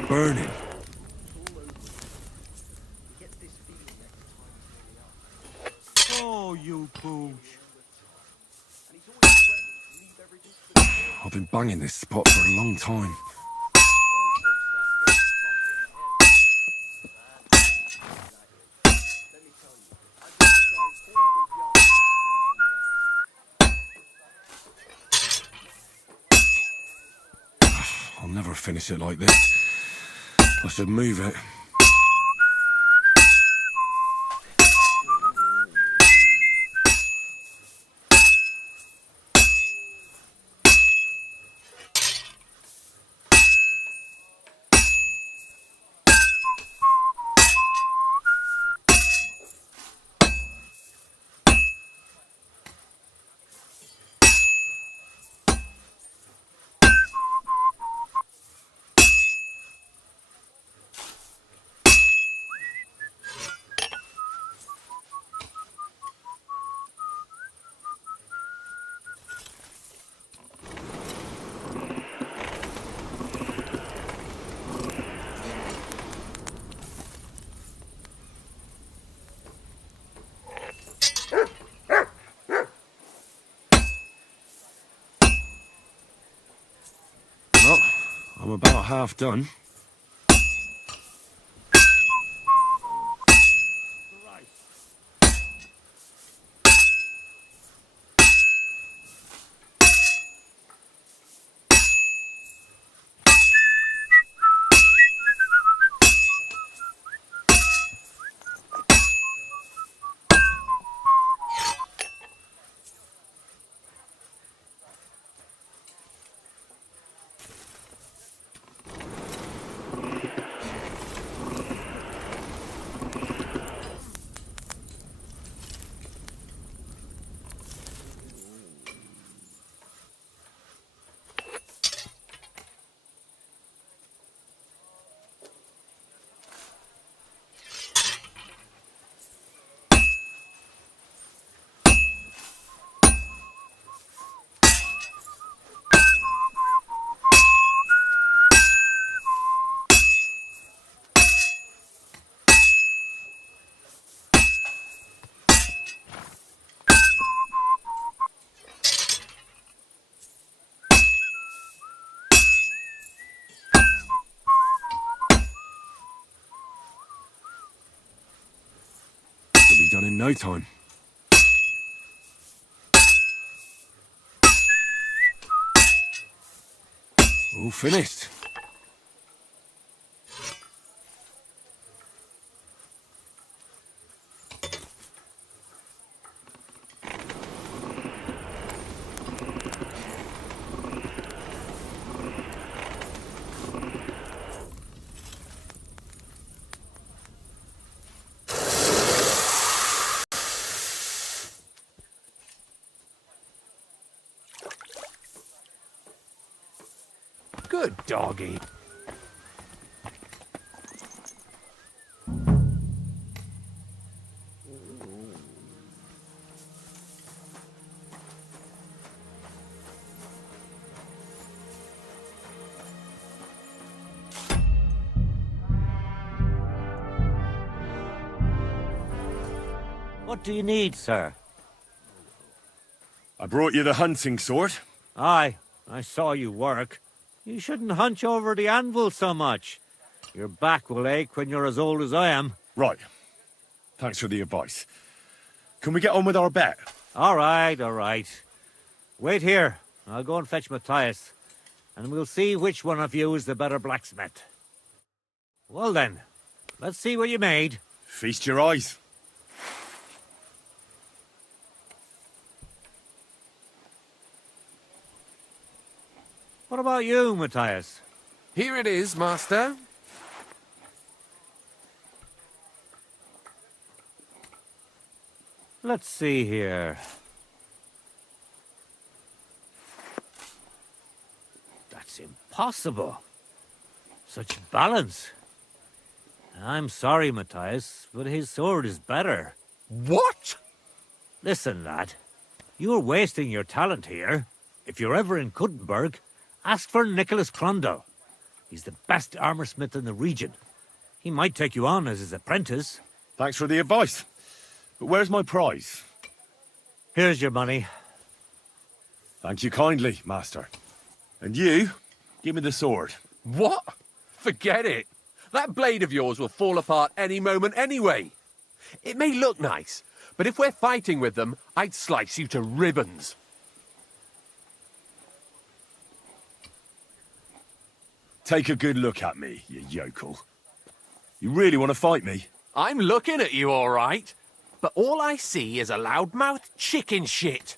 Burning. Oh, you pooch. I've been banging this spot for a long time. I'll never finish it like this. I should move it. Well, I'm about half done. done in no time. All finished. Good doggy. What do you need, sir? I brought you the hunting sword. Aye, I saw you work. You shouldn't hunch over the anvil so much. Your back will ache when you're as old as I am. Right. Thanks for the advice. Can we get on with our bet? All right, all right. Wait here. I'll go and fetch Matthias, and we'll see which one of you is the better blacksmith. Well then, let's see what you made. Feast your eyes. What about you, Matthias? Here it is, master. Let's see here. That's impossible. Such balance. I'm sorry, Matthias, but his sword is better. What? Listen, lad. You're wasting your talent here. If you're ever in Kuttenberg, ask for Nicholas Crondell. He's the best armorsmith in the region. He might take you on as his apprentice. Thanks for the advice. But where's my prize? Here's your money. Thank you kindly, master. And you, give me the sword. What? Forget it. That blade of yours will fall apart any moment anyway. It may look nice, but if we're fighting with them, I'd slice you to ribbons. Take a good look at me, you yokel. You really want to fight me? I'm looking at you, all right. But all I see is a loudmouthed chicken shit.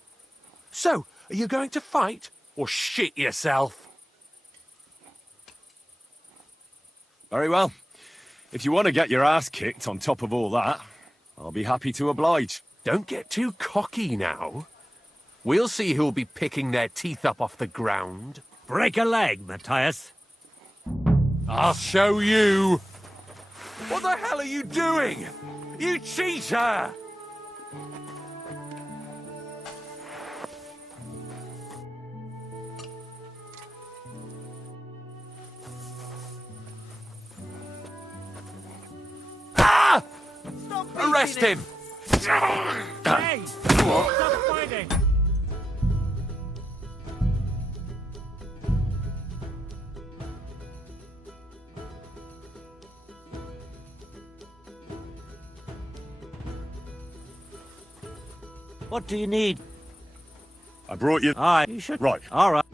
So, are you going to fight or shit yourself? Very well. If you want to get your ass kicked on top of all that, I'll be happy to oblige. Don't get too cocky now. We'll see who'll be picking their teeth up off the ground. Break a leg, Matthias. I'll show you. What the hell are you doing? You cheater! Ah! Arrest him! Hey! Stop fighting! What do you need? I brought you... Aye, you should... Right. All right.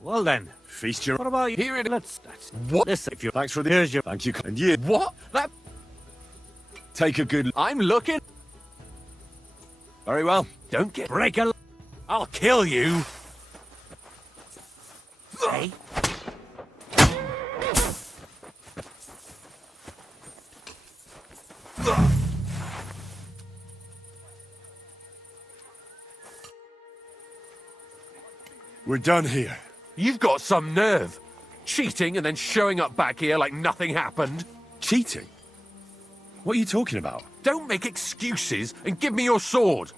Well then. Feast your... What about you? Here it is. Let's... What? Listen, if you... Thanks for the... Here's your... Thank you. And you... What? That... Take a good... I'm looking... Very well. Don't get... Break a... I'll kill you! Hey? We're done here. You've got some nerve. Cheating and then showing up back here like nothing happened. Cheating? What are you talking about? Don't make excuses and give me your sword.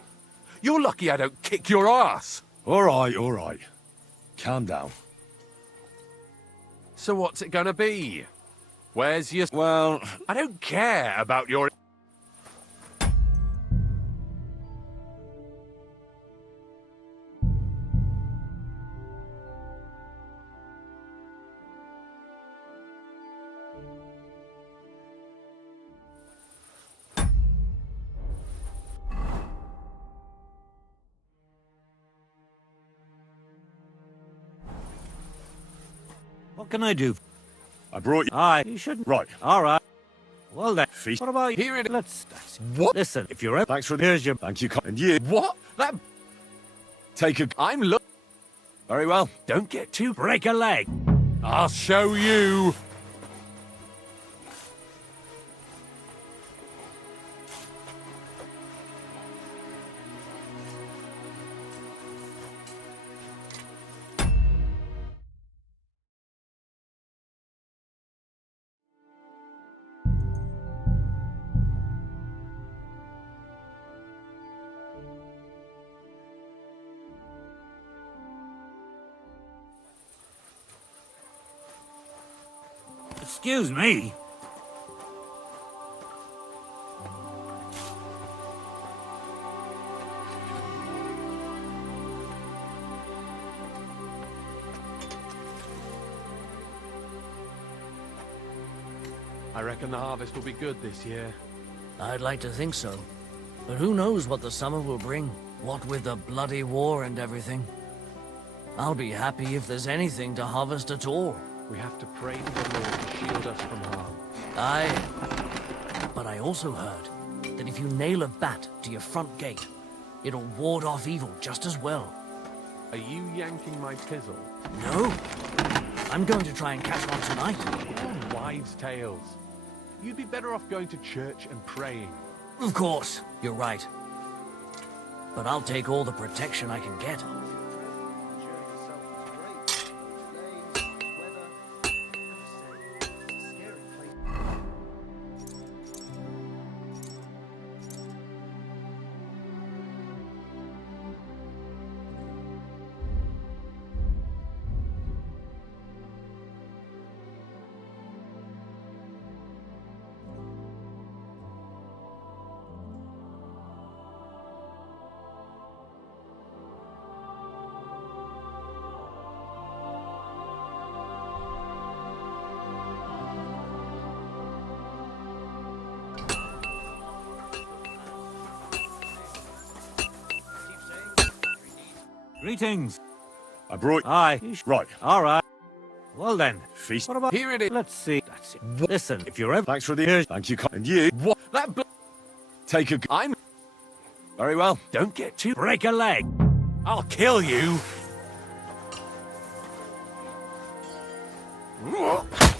You're lucky I don't kick your ass. All right. Calm down. So what's it gonna be? Where's your... Well... I don't care about your... What can I do? I brought you. Aye, you shouldn't. Right. All right. Well then, Feast. what about you? Here it is. Let's... What? Listen, if you're... Thanks for the... Here's your... Thank you, and you. What? That... Take a... I'm look... Very well. Don't get too... Break a leg. I'll show you. Excuse me. I reckon the harvest will be good this year. I'd like to think so. But who knows what the summer will bring? What with the bloody war and everything. I'll be happy if there's anything to harvest at all. We have to pray to the Lord to shield us from harm. Aye. But I also heard that if you nail a bat to your front gate, it'll ward off evil just as well. Are you yanking my pizzle? No. I'm going to try and catch one tonight. Oh, wives' tales. You'd be better off going to church and praying. Of course, you're right. But I'll take all the protection I can get. Greetings. I brought... Aye. Right. All right. Well then. Feast. What about... Here it is. Let's see. That's it. Listen, if you're ever... Thanks for the... Thank you, and you. What? That... Take a... I'm... Very well. Don't get too... Break a leg. I'll kill you.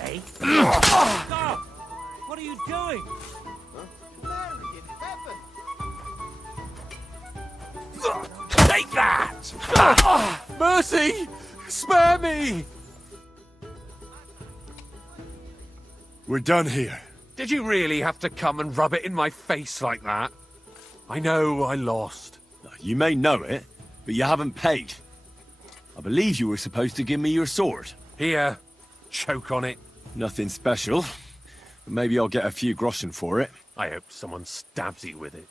Hey. Stop! What are you doing? Mary in heaven! Take that! Mercy! Spare me! We're done here. Did you really have to come and rub it in my face like that? I know I lost. You may know it, but you haven't paid. I believe you were supposed to give me your sword. Here, choke on it. Nothing special. But maybe I'll get a few groschen for it. I hope someone stabs you with it.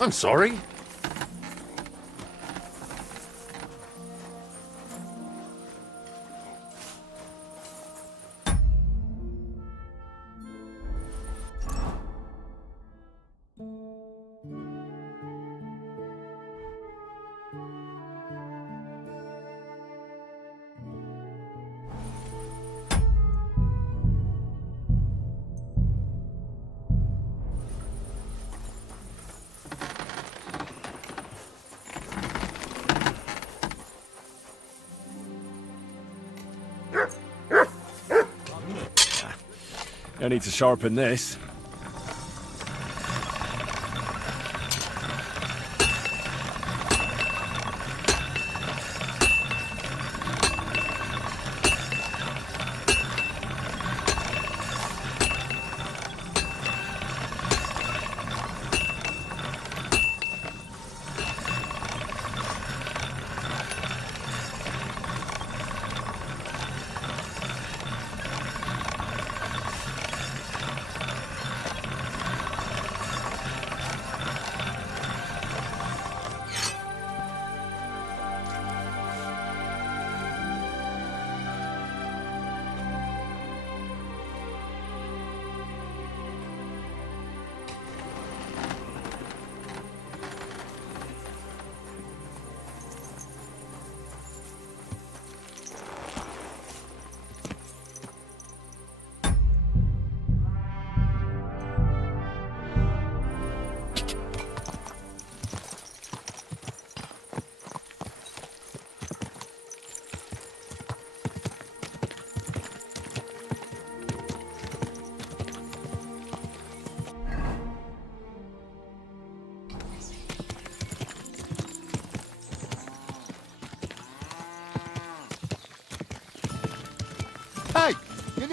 I'm sorry. I need to sharpen this.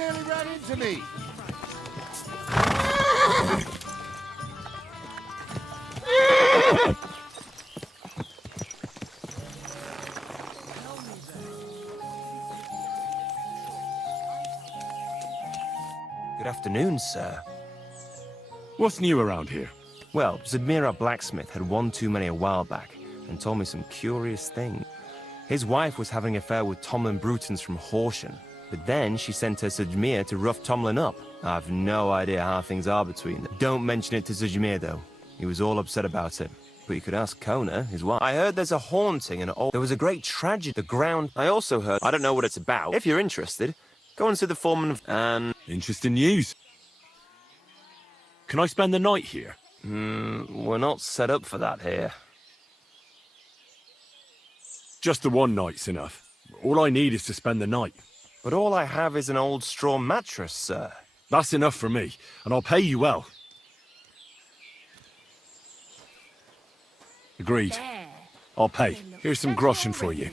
nearly ran into me. Good afternoon, sir. What's new around here? Well, Zadmira Blacksmith had one too many a while back and told me some curious things. His wife was having an affair with Tomlin Brutons from Horsham, but then she sent her Zadmir to rough Tomlin up. I've no idea how things are between them. Don't mention it to Zadmir, though. He was all upset about it. But you could ask Kona, his wife. I heard there's a haunting and there was a great tragedy. The ground. I also heard. I don't know what it's about. If you're interested, go and see the foreman of. Interesting news. Can I spend the night here? We're not set up for that here. Just the one night's enough. All I need is to spend the night. But all I have is an old straw mattress, sir. That's enough for me, and I'll pay you well. Agreed. I'll pay. Here's some groschen for you.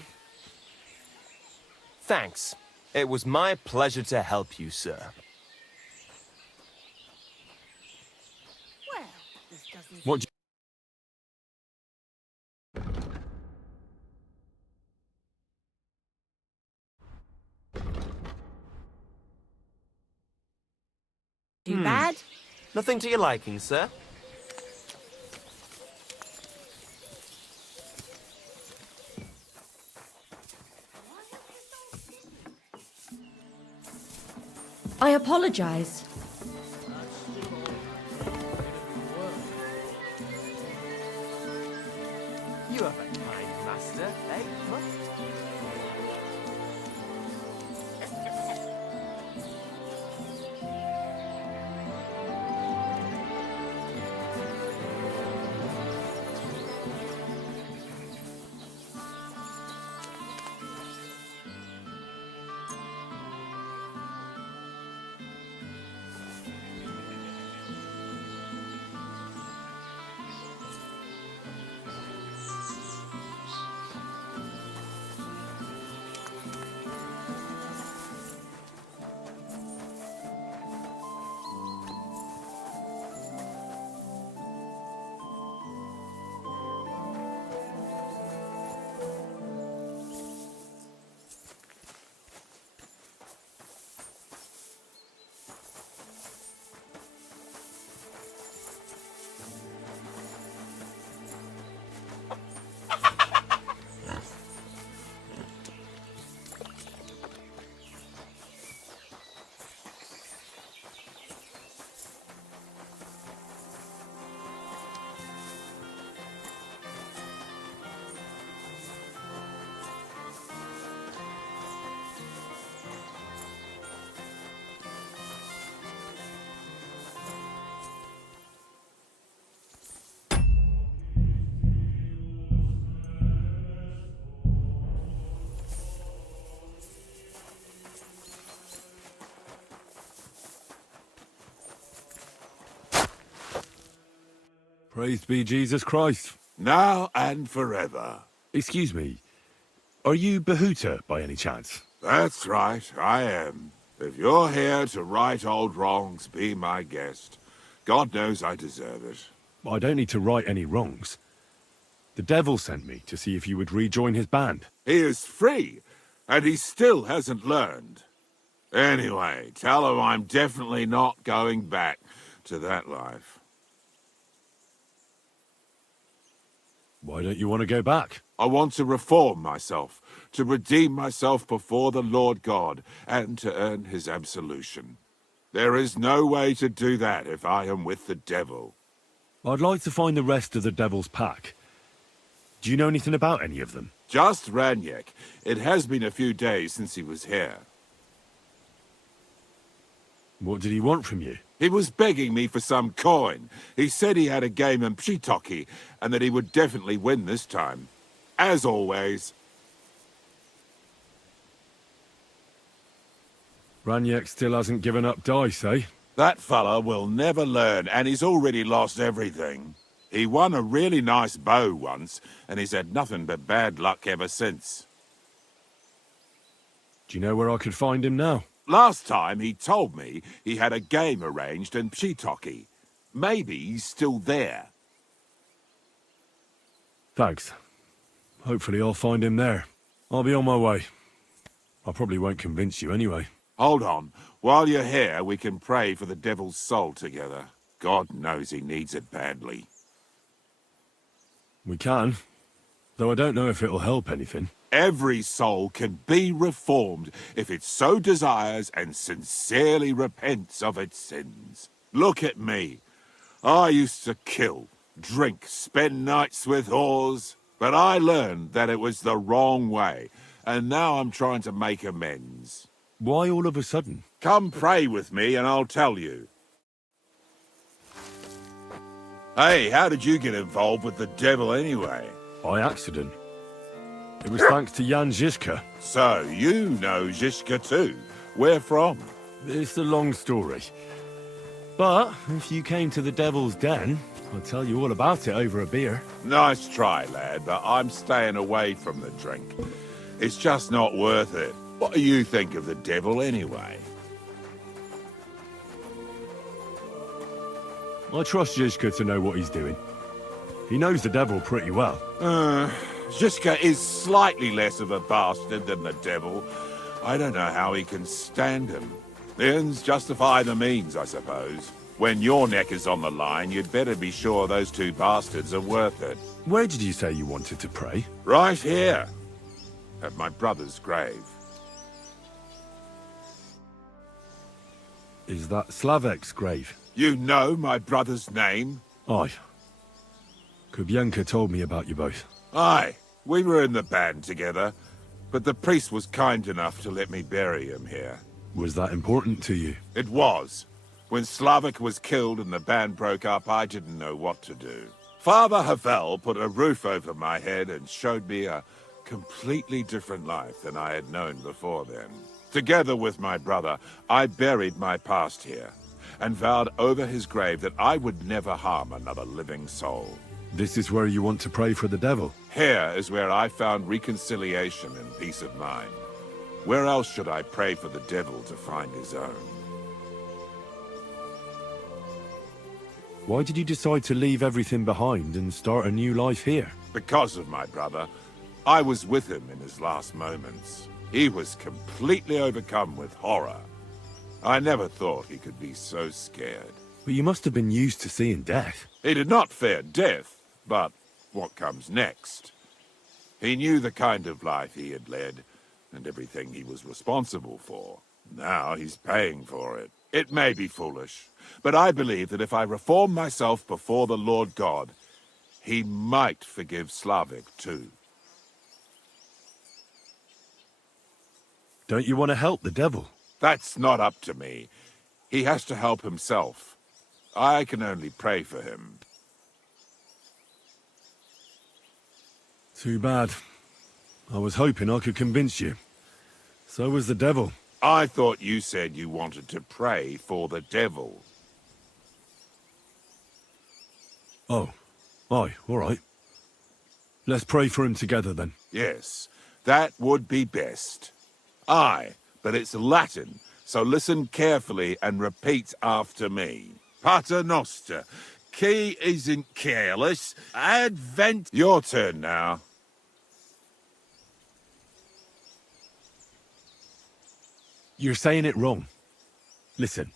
Thanks. It was my pleasure to help you, sir. Well, this doesn't... What? Too bad? Nothing to your liking, sir? I apologize. You have a kind master, eh? What? Praised be Jesus Christ. Now and forever. Excuse me. Are you Bahuta, by any chance? That's right, I am. If you're here to right old wrongs, be my guest. God knows I deserve it. I don't need to right any wrongs. The devil sent me to see if you would rejoin his band. He is free, and he still hasn't learned. Anyway, tell him I'm definitely not going back to that life. Why don't you want to go back? I want to reform myself, to redeem myself before the Lord God, and to earn his absolution. There is no way to do that if I am with the devil. I'd like to find the rest of the devil's pack. Do you know anything about any of them? Just Ranyek. It has been a few days since he was here. What did he want from you? He was begging me for some coin. He said he had a game in Pshitoki, and that he would definitely win this time. As always. Ranyek still hasn't given up dice, eh? That fella will never learn, and he's already lost everything. He won a really nice bow once, and he's had nothing but bad luck ever since. Do you know where I could find him now? Last time he told me he had a game arranged in Pshitoki. Maybe he's still there. Thanks. Hopefully I'll find him there. I'll be on my way. I probably won't convince you anyway. Hold on. While you're here, we can pray for the devil's soul together. God knows he needs it badly. We can, though I don't know if it'll help anything. Every soul can be reformed if it so desires and sincerely repents of its sins. Look at me. I used to kill, drink, spend nights with whores, but I learned that it was the wrong way, and now I'm trying to make amends. Why all of a sudden? Come pray with me and I'll tell you. Hey, how did you get involved with the devil anyway? By accident. It was thanks to Jan Žižka. So, you know Žižka too. Where from? It's a long story. But if you came to the Devil's Den, I'll tell you all about it over a beer. Nice try, lad, but I'm staying away from the drink. It's just not worth it. What do you think of the devil anyway? I trust Žižka to know what he's doing. He knows the devil pretty well. Žižka is slightly less of a bastard than the devil. I don't know how he can stand him. The ends justify the means, I suppose. When your neck is on the line, you'd better be sure those two bastards are worth it. Where did you say you wanted to pray? Right here. At my brother's grave. Is that Slavek's grave? You know my brother's name? Aye. Kubienka told me about you both. Aye, we were in the band together, but the priest was kind enough to let me bury him here. Was that important to you? It was. When Slavek was killed and the band broke up, I didn't know what to do. Father Havel put a roof over my head and showed me a completely different life than I had known before then. Together with my brother, I buried my past here, and vowed over his grave that I would never harm another living soul. This is where you want to pray for the devil? Here is where I found reconciliation and peace of mind. Where else should I pray for the devil to find his own? Why did you decide to leave everything behind and start a new life here? Because of my brother. I was with him in his last moments. He was completely overcome with horror. I never thought he could be so scared. But you must have been used to seeing death. He did not fear death, but what comes next? He knew the kind of life he had led, and everything he was responsible for. Now he's paying for it. It may be foolish, but I believe that if I reform myself before the Lord God, he might forgive Slavek too. Don't you want to help the devil? That's not up to me. He has to help himself. I can only pray for him. Too bad. I was hoping I could convince you. So was the devil. I thought you said you wanted to pray for the devil. Oh. Aye, all right. Let's pray for him together then. Yes, that would be best. Aye, but it's Latin, so listen carefully and repeat after me. Pater Noster, qui is in careless, advent... Your turn now. You're saying it wrong. Listen.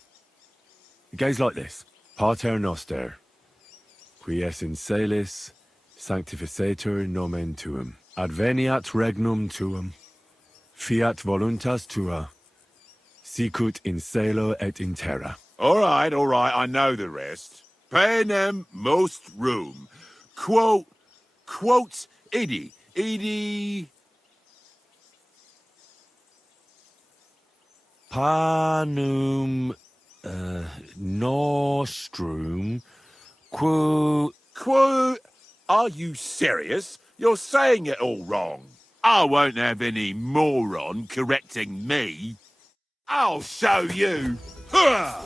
It goes like this. Pater Noster, qui es in celis, sanctificetur nomen tuum. Adveniat regnum tuum. Fiat voluntas tua. Sicut in cielo et in terra. All right, I know the rest. Panem most room. Quote, idi. Panum nostrum Quo, are you serious? You're saying it all wrong. I won't have any moron correcting me. I'll show you. Huh!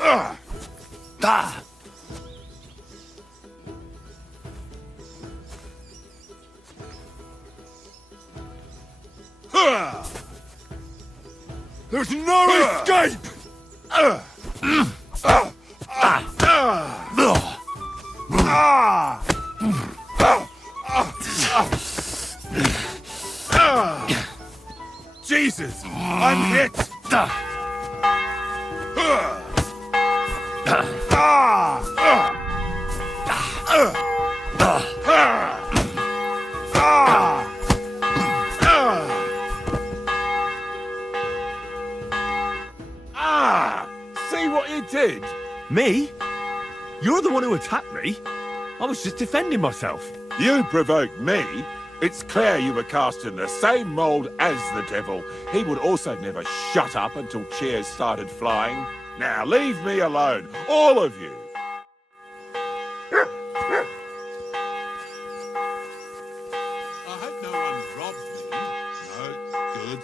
Ah! There's no escape! Jesus! I'm hit! See what you did? Me? You're the one who attacked me? I was just defending myself. You provoked me. It's clear you were cast in the same mould as the devil. He would also never shut up until cheers started flying. Now leave me alone, all of you. I hope no one robbed me. No, good.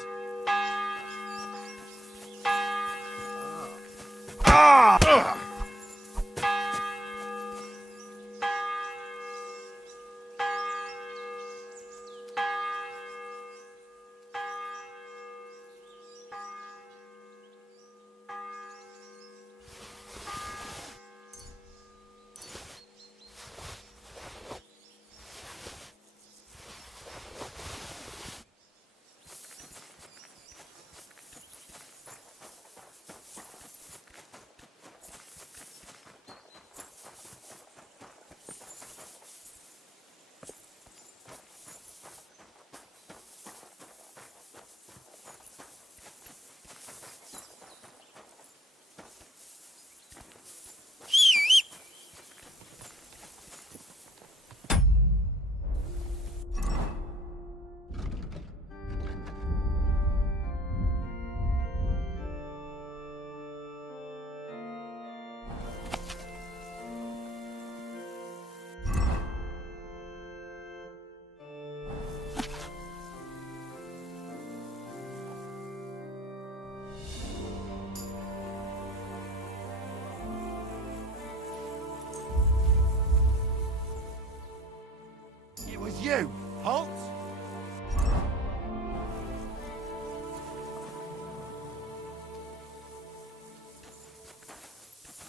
It was you, Holt.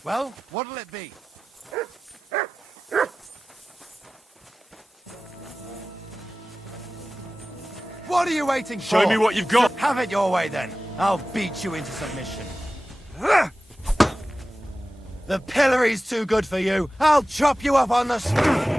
Well, what'll it be? What are you waiting for? Show me what you've got. Have it your way then. I'll beat you into submission. The pillory's too good for you. I'll chop you up on the spot.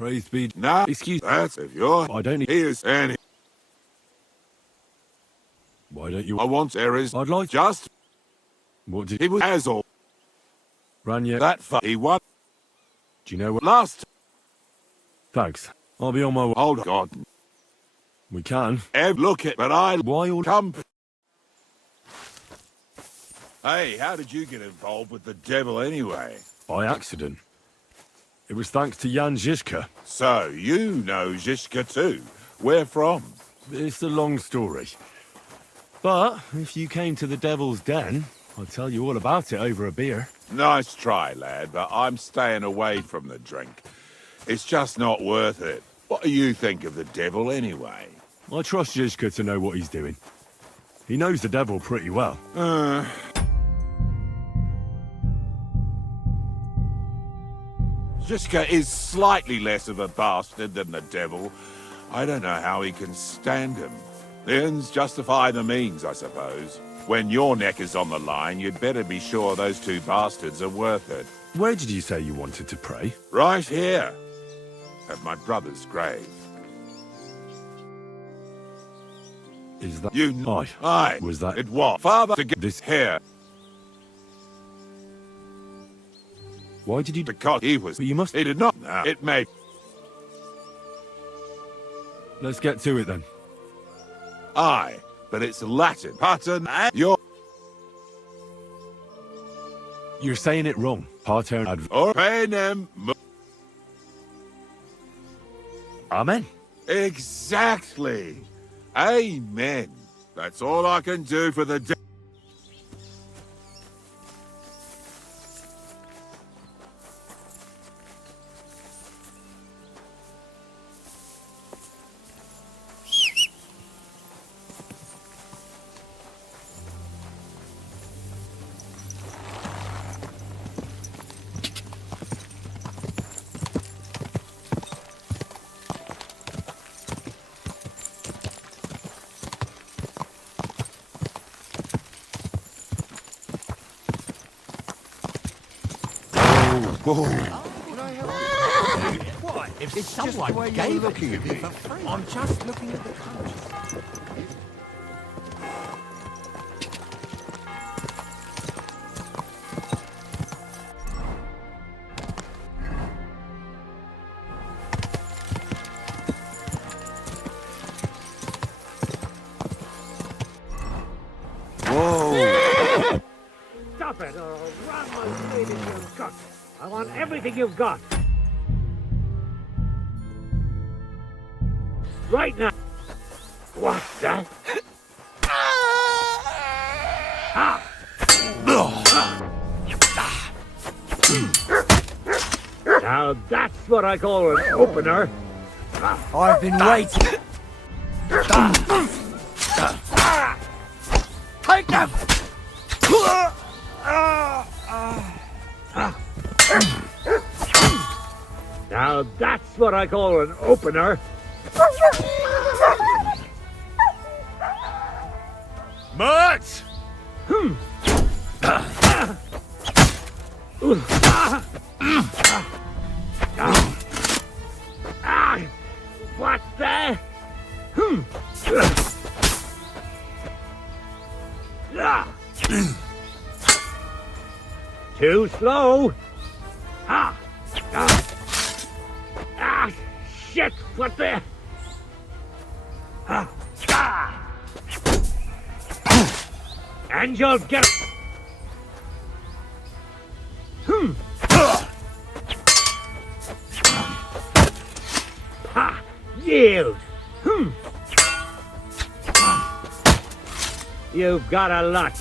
Praise be. Now, Excuse. that's if you're. I don't need. Here's any. Why don't you? I want errors. I'd like. Just. What did He was as all. Ranya? That he won. Do you know what? Last. Thanks. I'll be on my way. Hold God. We can. Look it, but I. Why all? Come. Hey, how did you get involved with the devil anyway? By accident. It was thanks to Jan Žižka. So, you know Žižka too. Where from? It's a long story. But if you came to the Devil's Den, I'll tell you all about it over a beer. Nice try, lad, but I'm staying away from the drink. It's just not worth it. What do you think of the devil anyway? I trust Žižka to know what he's doing. He knows the devil pretty well. Jiska is slightly less of a bastard than the devil. I don't know how he can stand him. The ends justify the means, I suppose. When your neck is on the line, you'd better be sure those two bastards are worth it. Where did you say you wanted to pray? Right here, at my brother's grave. Is that you? Aye. Was that it? Was Father to get this here? Why did you? Because he was. But you must. He did not. No. It may. Let's get to it then. Aye, but it's Latin. Pattern and you're saying it wrong. Pater ad. Or panem. Amen. Exactly. Amen. That's all I can do for the day. Whoa. What? If It's someone just the way gave you're it looking to at me. me for free. I'm just looking at the country. Whoa. Stop it, or I'll run my blade into your gut. I want everything you've got. Right now. What's that? Now that's what I call an opener. I've been waiting. Take them! Now that's what I call an opener. Mutt! What's that? Too slow. Shit! What the? And you'll get. Ha! Yield. You've got a lot.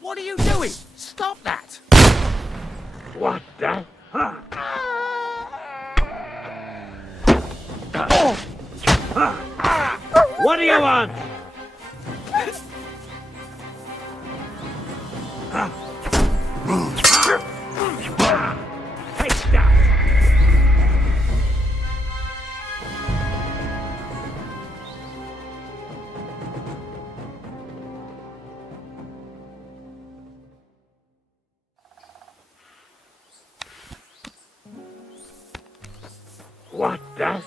What are you doing? Stop that! What the? What do you want? What the?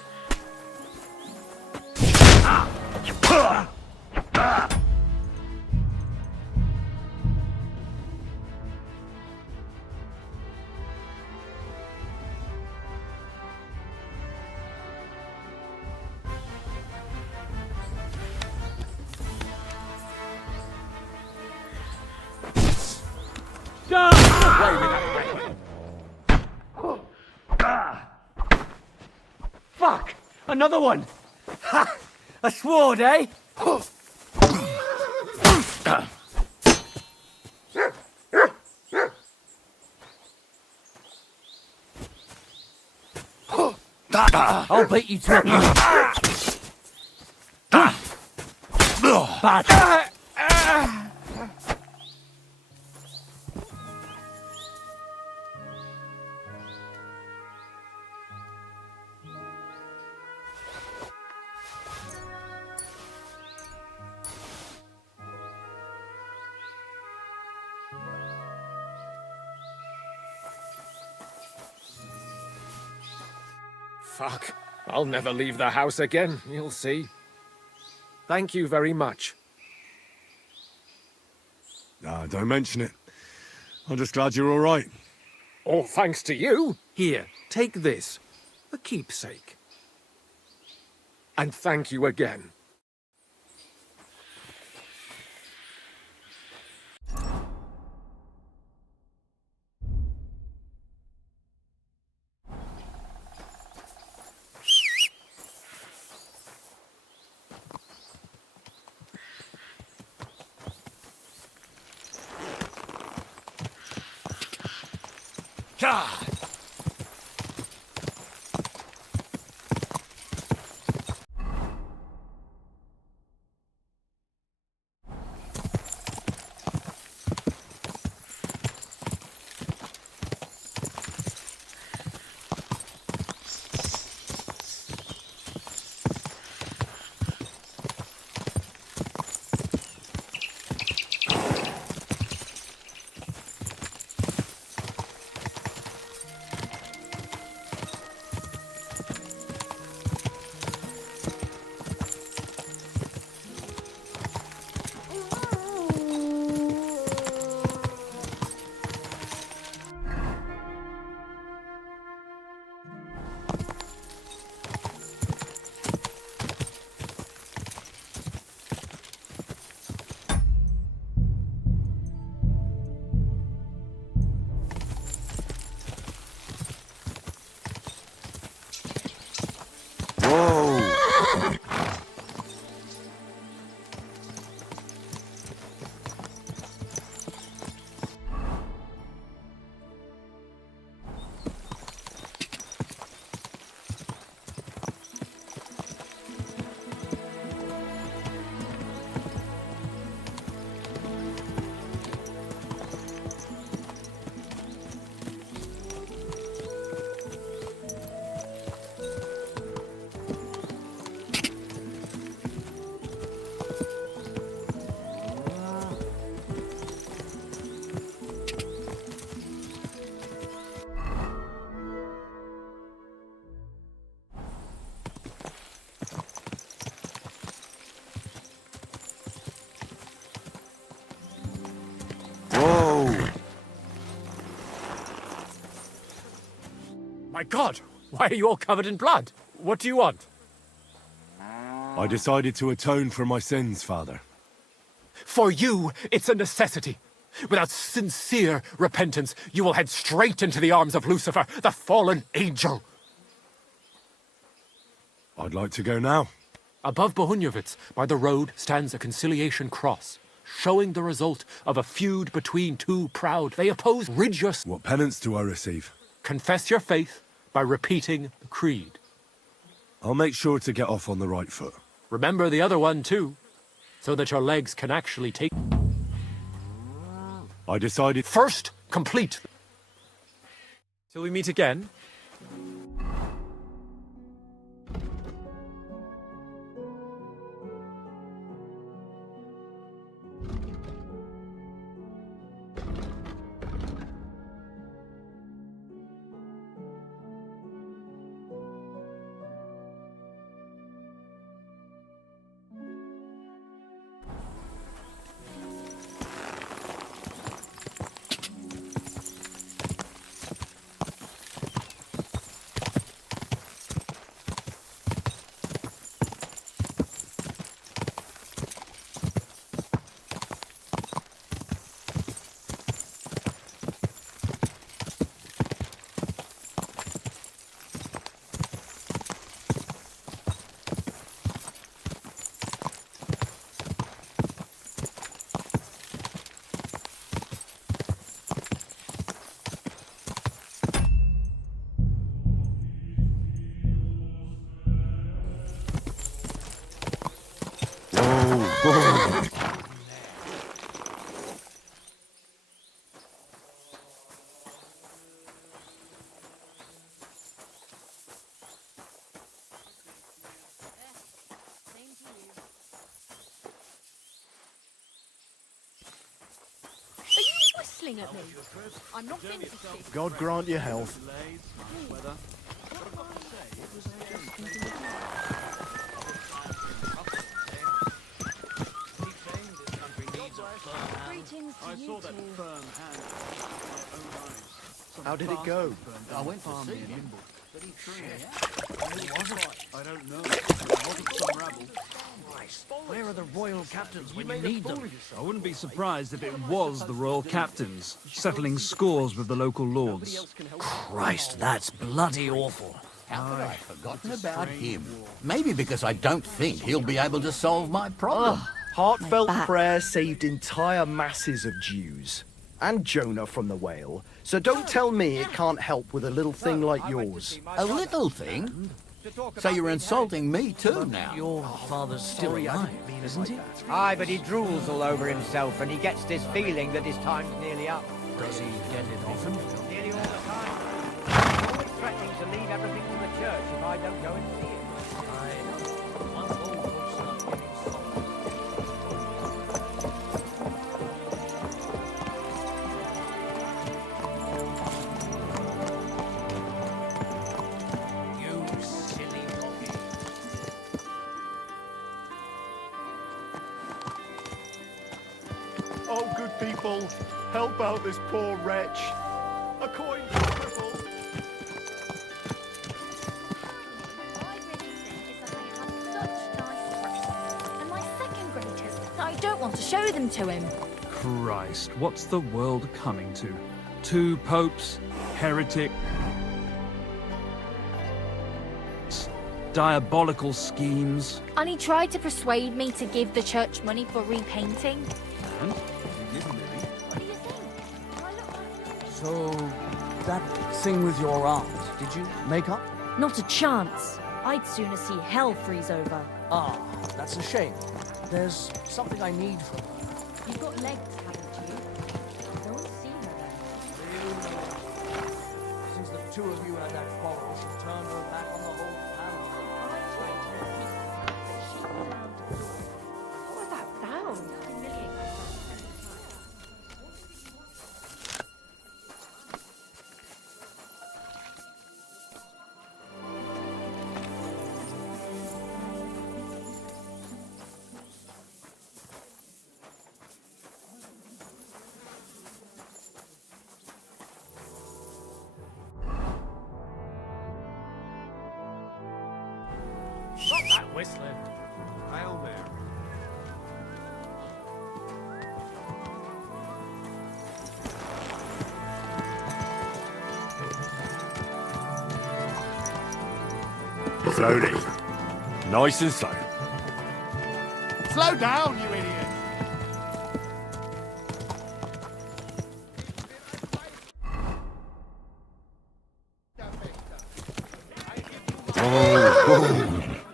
Fuck! Another one! Ha! A sword, eh? I'll beat you to it. Bad. Fuck. I'll never leave the house again, you'll see. Thank you very much. Nah, don't mention it. I'm just glad you're all right. All thanks to you. Here, take this. A keepsake. And thank you again. My God! Why are you all covered in blood? What do you want? I decided to atone for my sins, Father. For you, it's a necessity. Without sincere repentance, you will head straight into the arms of Lucifer, the fallen angel. I'd like to go now. Above Bohunyovitz, by the road, stands a conciliation cross, showing the result of a feud between two proud. They oppose. Rid your... What penance do I receive? Confess your faith by repeating the creed. I'll make sure to get off on the right foot. Remember the other one, too, so that your legs can actually take... I decided... First, complete... Till we meet again. whistling at me. I'm not interested. God grant you health. Greetings to you two. How did it go? I went to see him. I don't know. There wasn't some rabble. Where are the royal captains when you need them? I wouldn't be surprised if it was the royal captains, settling scores with the local lords. Christ, that's bloody awful. How could I have forgotten about him? Maybe because I don't think he'll be able to solve my problem. Heartfelt prayer saved entire masses of Jews. And Jonah from the whale. So don't tell me it can't help with a little thing like yours. A little thing? So you're insulting me too now? Your father's still alive, isn't he? Aye, but he drools all over himself and he gets this feeling that his time's nearly up. Does he get it often? Nearly all the time. Always threatening to leave everything to the church if I don't go and see him. Oh, good people, help out this poor wretch. A coin for the cripple. And my second greatest, that I don't want to show them to him. Christ, what's the world coming to? 2 popes, heretic, diabolical schemes. And he tried to persuade me to give the church money for repainting. And? So, that thing with your aunt, did you make up? Not a chance. I'd sooner see hell freeze over. Ah, that's a shame. There's something I need from her. You've got legs, haven't you? I don't see her then. Since the two of you had that quarrel, she turned her back on the whole family. I tried to resist, but she was out the door. What was that sound? Stop that whistling. Hail Mary. Slowly. Nice and slow. Slow down, you idiot.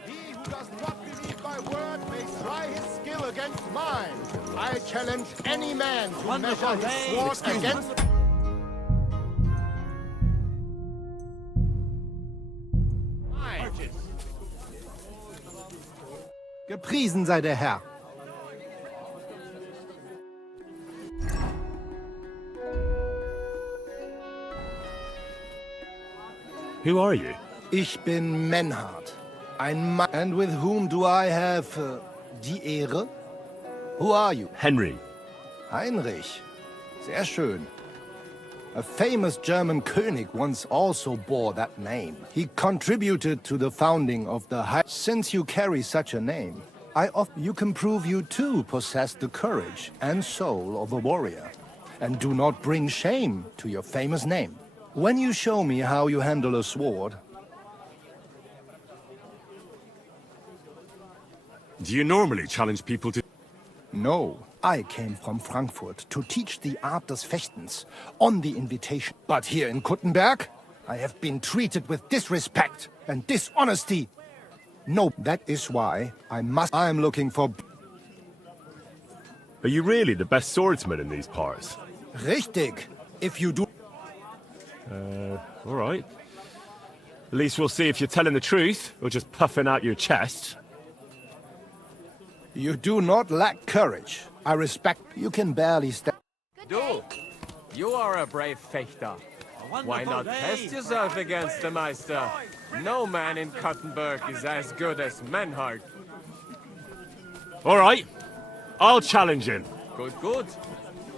He who does not believe my word may try his skill against mine. I challenge any man to measure his sword against... Gepriesen sei der Herr. Who are you? Ich bin Menhard. Ein Mann. And with whom do I have die Ehre? Who are you? Henry. Heinrich. Sehr schön. A famous German König once also bore that name. He contributed to the founding of the High... Since you carry such a name, you can prove you too possess the courage and soul of a warrior. And do not bring shame to your famous name. When you show me how you handle a sword... Do you normally challenge people to... No. I came from Frankfurt to teach the art des Fechtens on the invitation. But here in Kuttenberg, I have been treated with disrespect and dishonesty. No, that is why I am looking for... Are you really the best swordsman in these parts? Richtig. If you do... All right. At least we'll see if you're telling the truth or just puffing out your chest. You do not lack courage. I respect... You can barely stand... Do. are a brave fechter. Why not test yourself against the Meister? No man in Kuttenberg is as good as Menhard. All right. I'll challenge him. Good, good.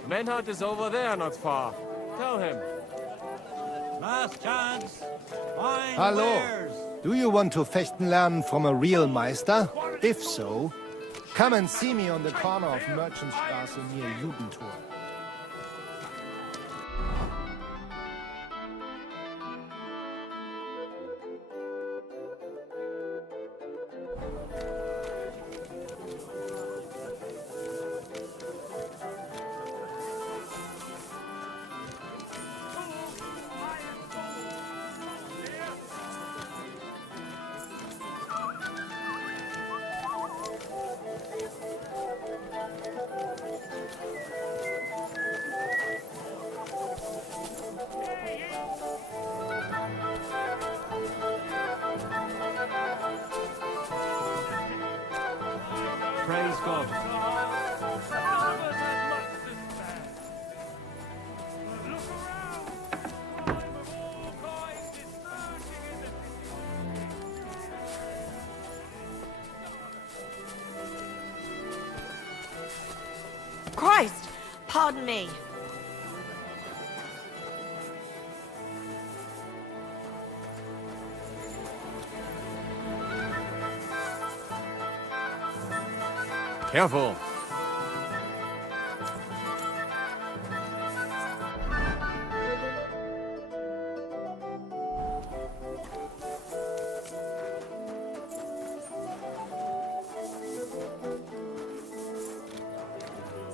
Menhard is over there not far. Tell him. Last chance. Fine Hallo. wares. Do you want to fechten lernen from a real Meister? If so, come and see me on the corner of Merchantstraße near Judentor. Praise God. Christ! Pardon me. Careful.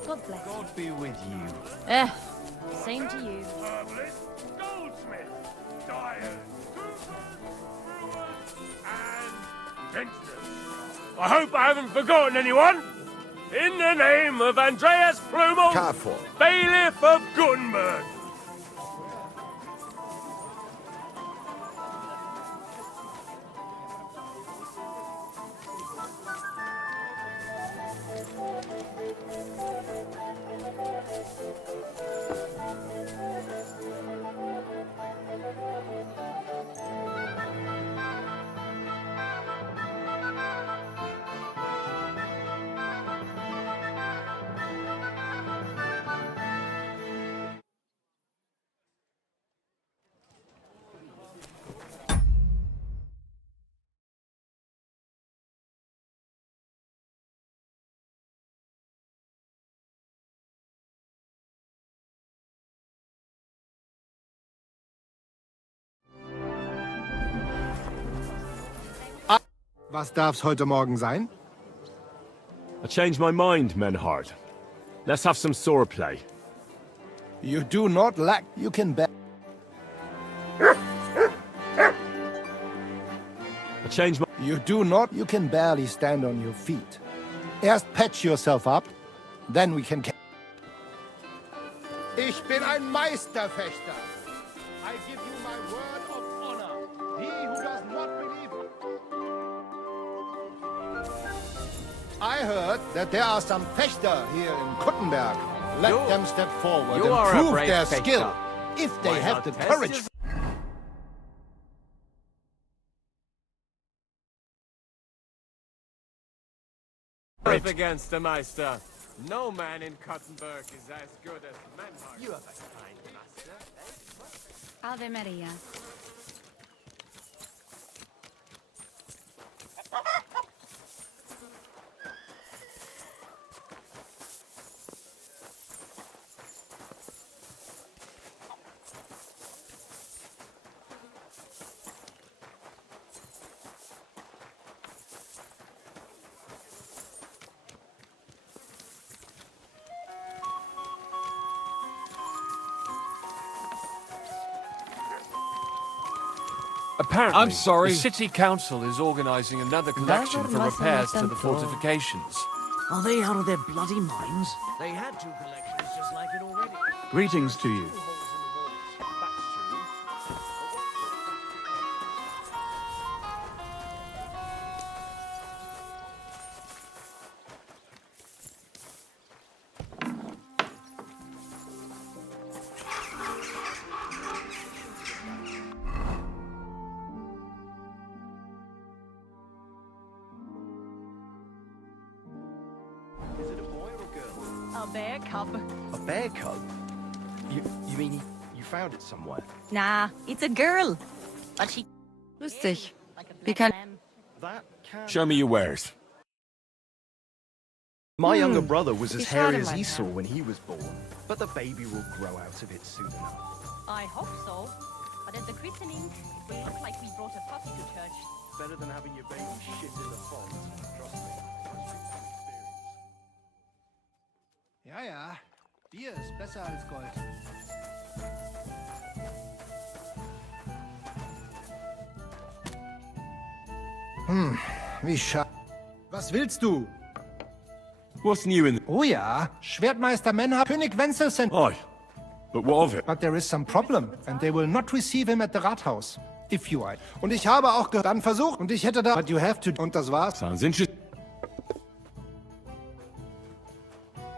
God bless you. God be with you. Same to you. Goldsmith, dyers, brewers, and gangsters. I hope I haven't forgotten anyone. In the name of Andreas Plumel, Careful. Bailiff of Gutenberg. Was darf's heute Morgen sein? I changed my mind, Menhard. Let's have some swordplay. You do not lack. You can bet. I changed my... You do not. You can barely stand on your feet. Erst patch yourself up, then we can... Ich bin ein Meisterfechter. I give you my word of honor. He who does not believe... I heard that there are some Fechter here in Kuttenberg. Let them step forward and prove their skill, if they have the courage. Against the Meister. No man in Kuttenberg is as good as Menhard. You have a kind master. Ave Maria. Apparently, I'm sorry. the city council is organizing another collection for repairs to the fortifications. Are they out of their bloody minds? They had two collections just like it already. Greetings to you. bear cub. A bear cub? You mean you found it somewhere? Nah, it's a girl. But she... Lustig. Wie kann... Show me your wares. My younger brother was as Wie hairy schade, as mein Esau Herr. when he was born, but the baby will grow out of it soon enough. I hope so. But at the christening, it will look like we brought a puppy to church. Better than having your baby shit in the font, trust me. Ja, ja. Bier ist besser als Gold. Wie Was willst du? What's new in... Oh ja, Schwertmeister Menhar, König Wenzel sent... Aye, but what of it? But there is some problem, and they will not receive him at the Rathaus. If you are. Und ich habe auch dann versucht, und ich hätte da... But you have to... Und das war's. Sounds interesting.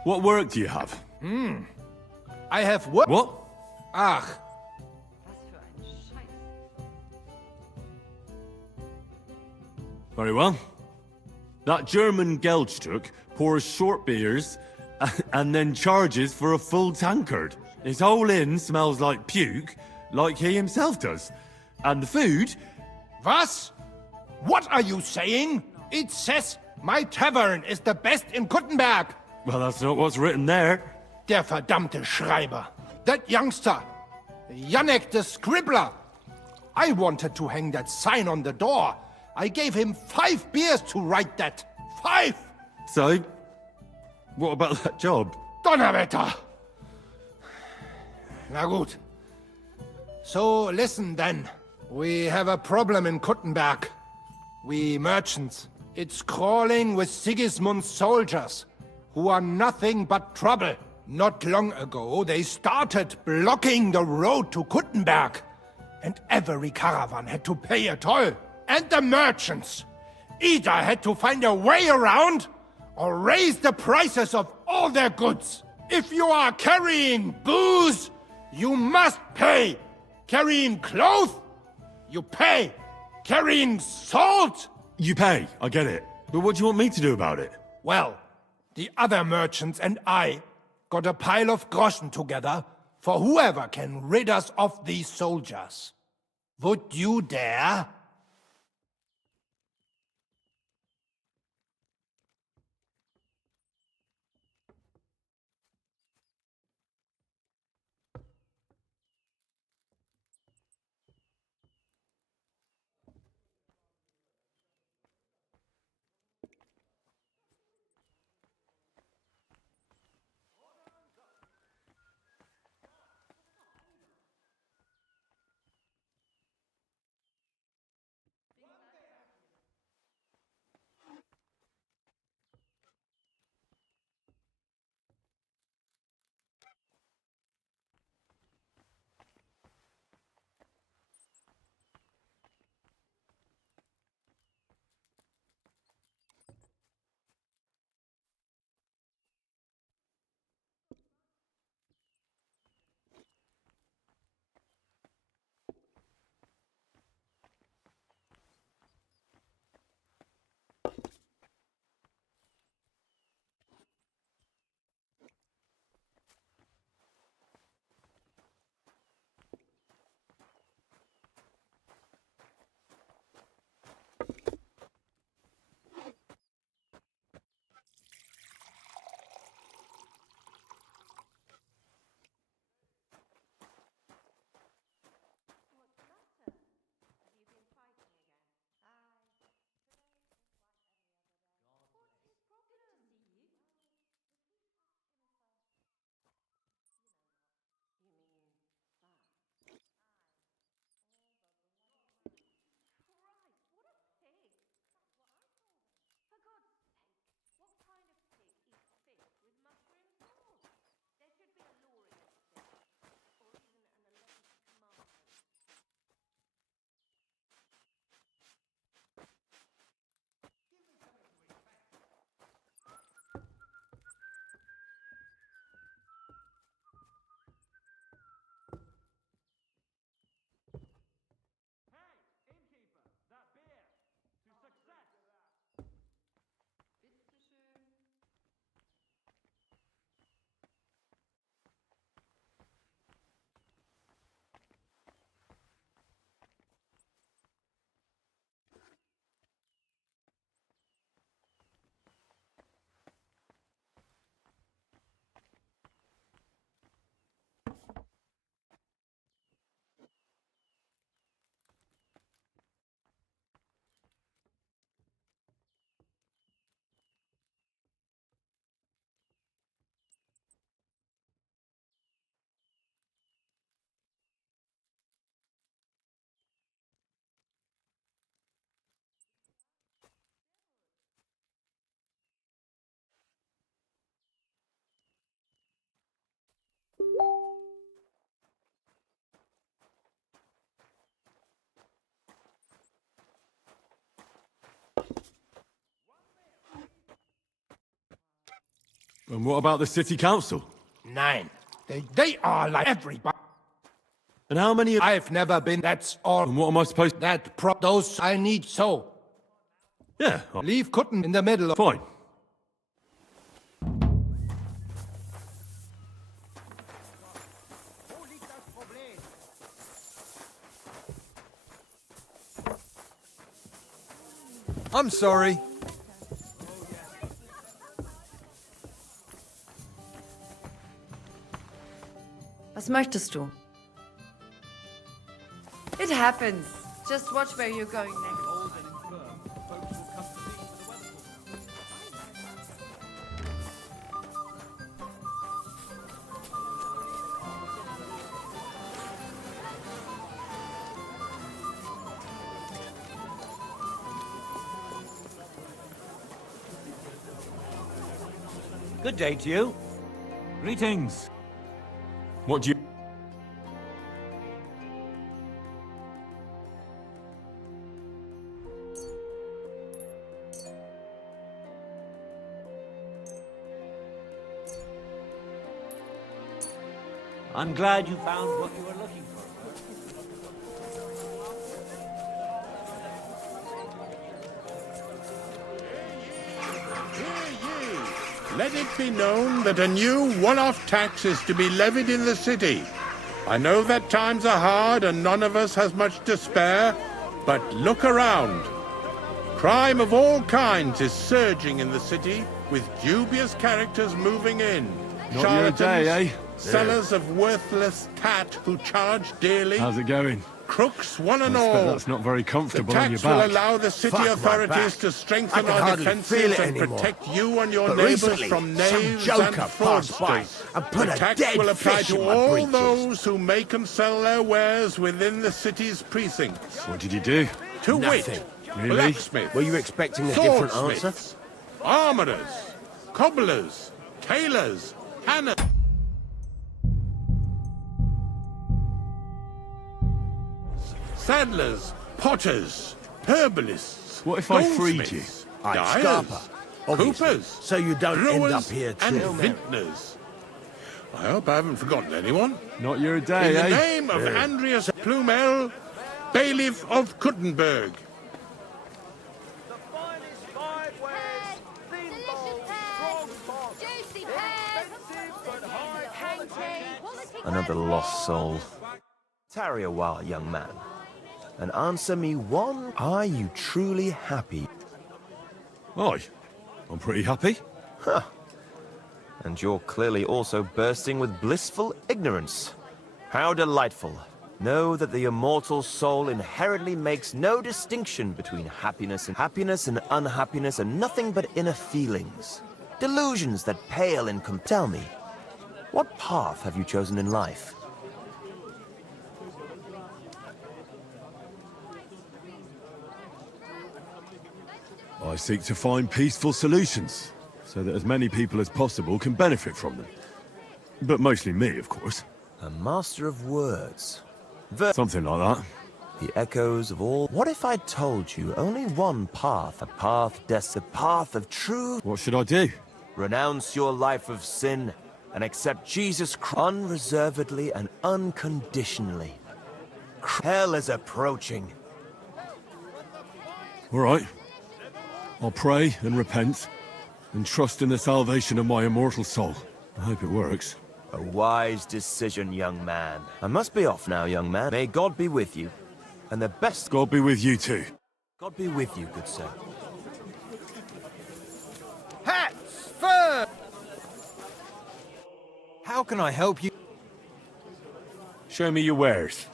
What work do you have? I have what? What? Ach. Very well. That German Geldstück pours short beers and then charges for a full tankard. His whole inn smells like puke, like he himself does. And the food... Was? What are you saying? It says my tavern is the best in Kuttenberg. Well, that's not what's written there. Der verdammte Schreiber. That youngster. Janek the Scribbler. I wanted to hang that sign on the door. I gave him 5 beers to write that. 5! So, what about that job? Donnerwetter! Na gut. So, listen then. We have a problem in Kuttenberg. We merchants. It's crawling with Sigismund's soldiers, who are nothing but trouble. Not long ago, they started blocking the road to Kuttenberg, and every caravan had to pay a toll. And the merchants either had to find a way around or raise the prices of all their goods. If you are carrying booze, you must pay. Carrying clothes, you pay. Carrying salt, You pay, I get it. But what do you want me to do about it? well, the other merchants and I got a pile of groschen together for whoever can rid us of these soldiers. Would you dare? And what about the city council? Nine. They are like everybody. And how many? I've never been. That's all. And what am I supposed? Those I need so. Yeah. Leave Cotton in the middle. Fine. I'm sorry. Was möchtest du? It happens. Just watch where you're going next. Good day to you. Greetings. What do you... I'm glad you found what you were looking for. Let it be known that a new one-off tax is to be levied in the city. I know that times are hard and none of us has much to spare, but look around. Crime of all kinds is surging in the city, with dubious characters moving in. Not your day, eh? Sellers of worthless tat who charge dearly. How's it going? Crooks, one and I expect all. that's not very comfortable on your The back. tax will allow the city authorities to strengthen our defenses and protect you and your neighbors from knaves and fraudsters. The tax will apply to all those who make and sell their wares within the city's precincts. What did you do? To Nothing. wit, Really? blacksmiths, Were you expecting a different answer? swordsmiths, armourers, cobblers, tailors, hanners. Saddlers, potters, herbalists. What if I freed you? goldsmiths, I'd dyers, scarper, obviously, coopers, so you don't end brewers, up here and too. vintners. I hope I haven't forgotten anyone. Not your day, In the eh? name of Andreas Plumel, bailiff of Kuttenberg. Another lost soul. Tarry a while, young man, and answer me one. Are you truly happy? Aye, I'm pretty happy. Huh. And you're clearly also bursting with blissful ignorance. How delightful. Know that the immortal soul inherently makes no distinction between happiness and unhappiness are nothing but inner feelings. Delusions that pale in Tell me, what path have you chosen in life? I seek to find peaceful solutions, so that as many people as possible can benefit from them. But mostly me, of course. A master of words. Something like that. The echoes of all... What if I told you only one path, a path of truth? What should I do? Renounce your life of sin and accept Jesus Christ unreservedly and unconditionally. Hell is approaching. All right. I'll pray and repent, and trust in the salvation of my immortal soul. I hope it works. A wise decision, young man. I must be off now, young man. May God be with you. And the best... God be with you too. God be with you, good sir. Hats first! How can I help you? Show me your wares.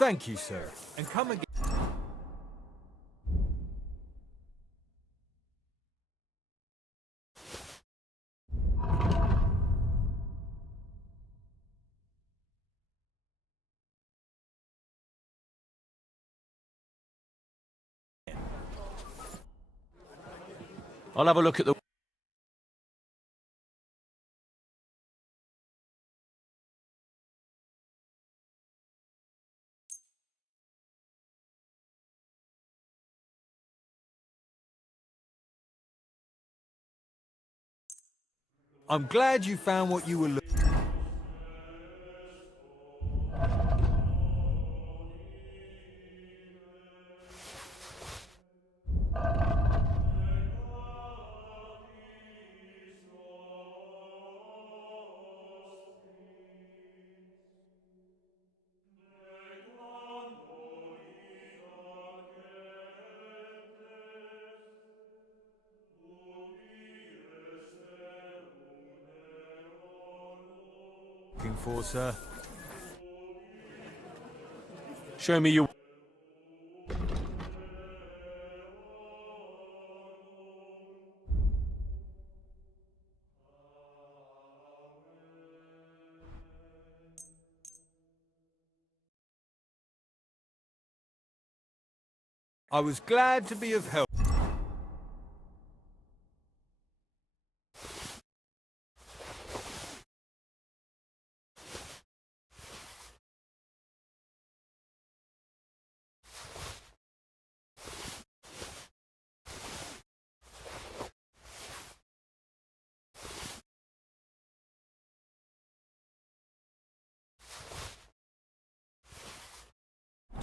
Thank you, sir. And come again. I'll have a look at the... I'm glad you found what you were looking for. Looking for, sir? Show me your... I was glad to be of help.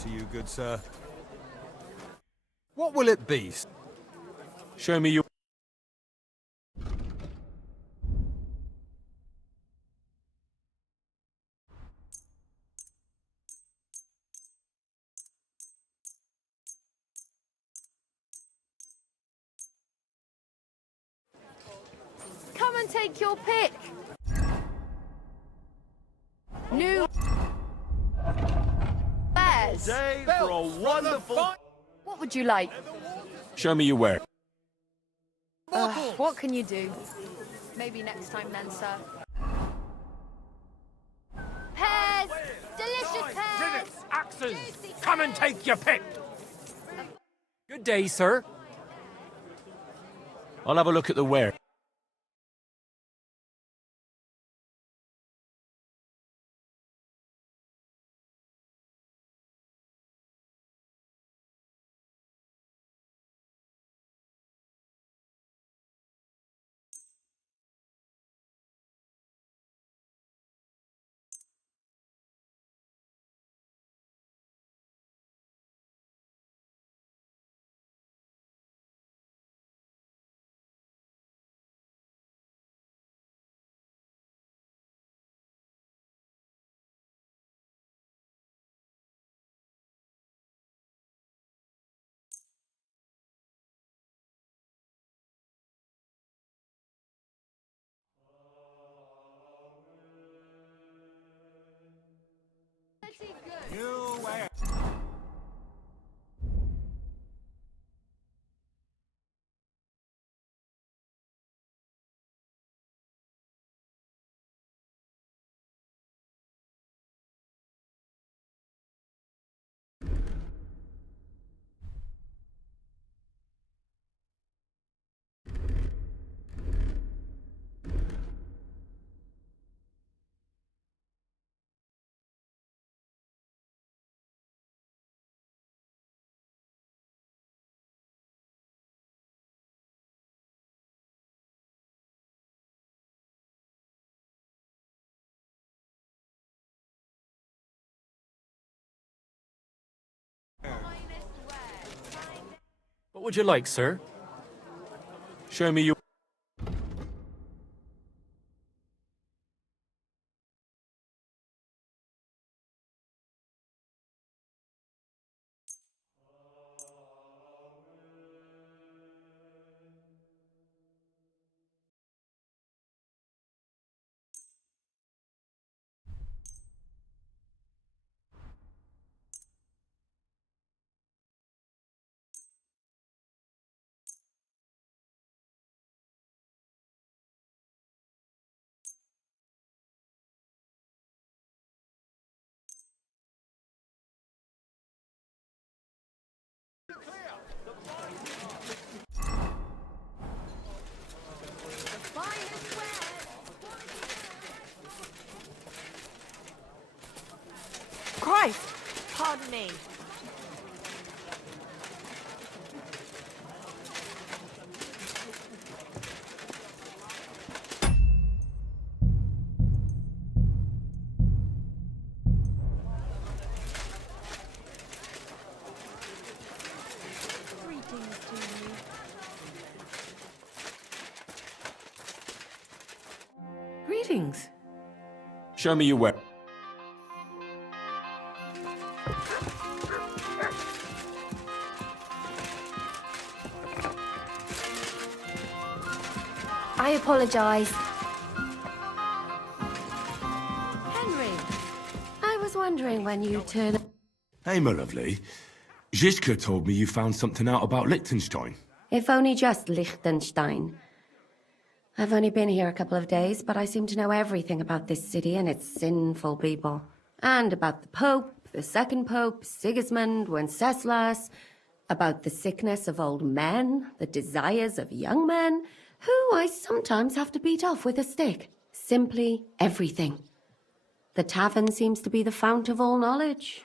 To you, good sir. What will it be? Show me your... Come and take your pick. New bears. Day for a wonderful... What would you like? Show me your wear. What can you do? Maybe next time then, sir. Pears! Delicious pears! Axes! Come and take your pick! Good day, sir. I'll have a look at the wear. You where? What would you like, sir? Show me your... Pardon me. Greetings to you. Greetings. Show me your weapon. I apologize. Henry, I was wondering when you turn... Hey, my lovely. Zizka told me you found something out about Liechtenstein. If only just Liechtenstein. I've only been here a couple of days, but I seem to know everything about this city and its sinful people. And about the Pope, the second Pope, Sigismund, Wenceslas, about the sickness of old men, the desires of young men, who I sometimes have to beat off with a stick. Simply everything. The tavern seems to be the fount of all knowledge.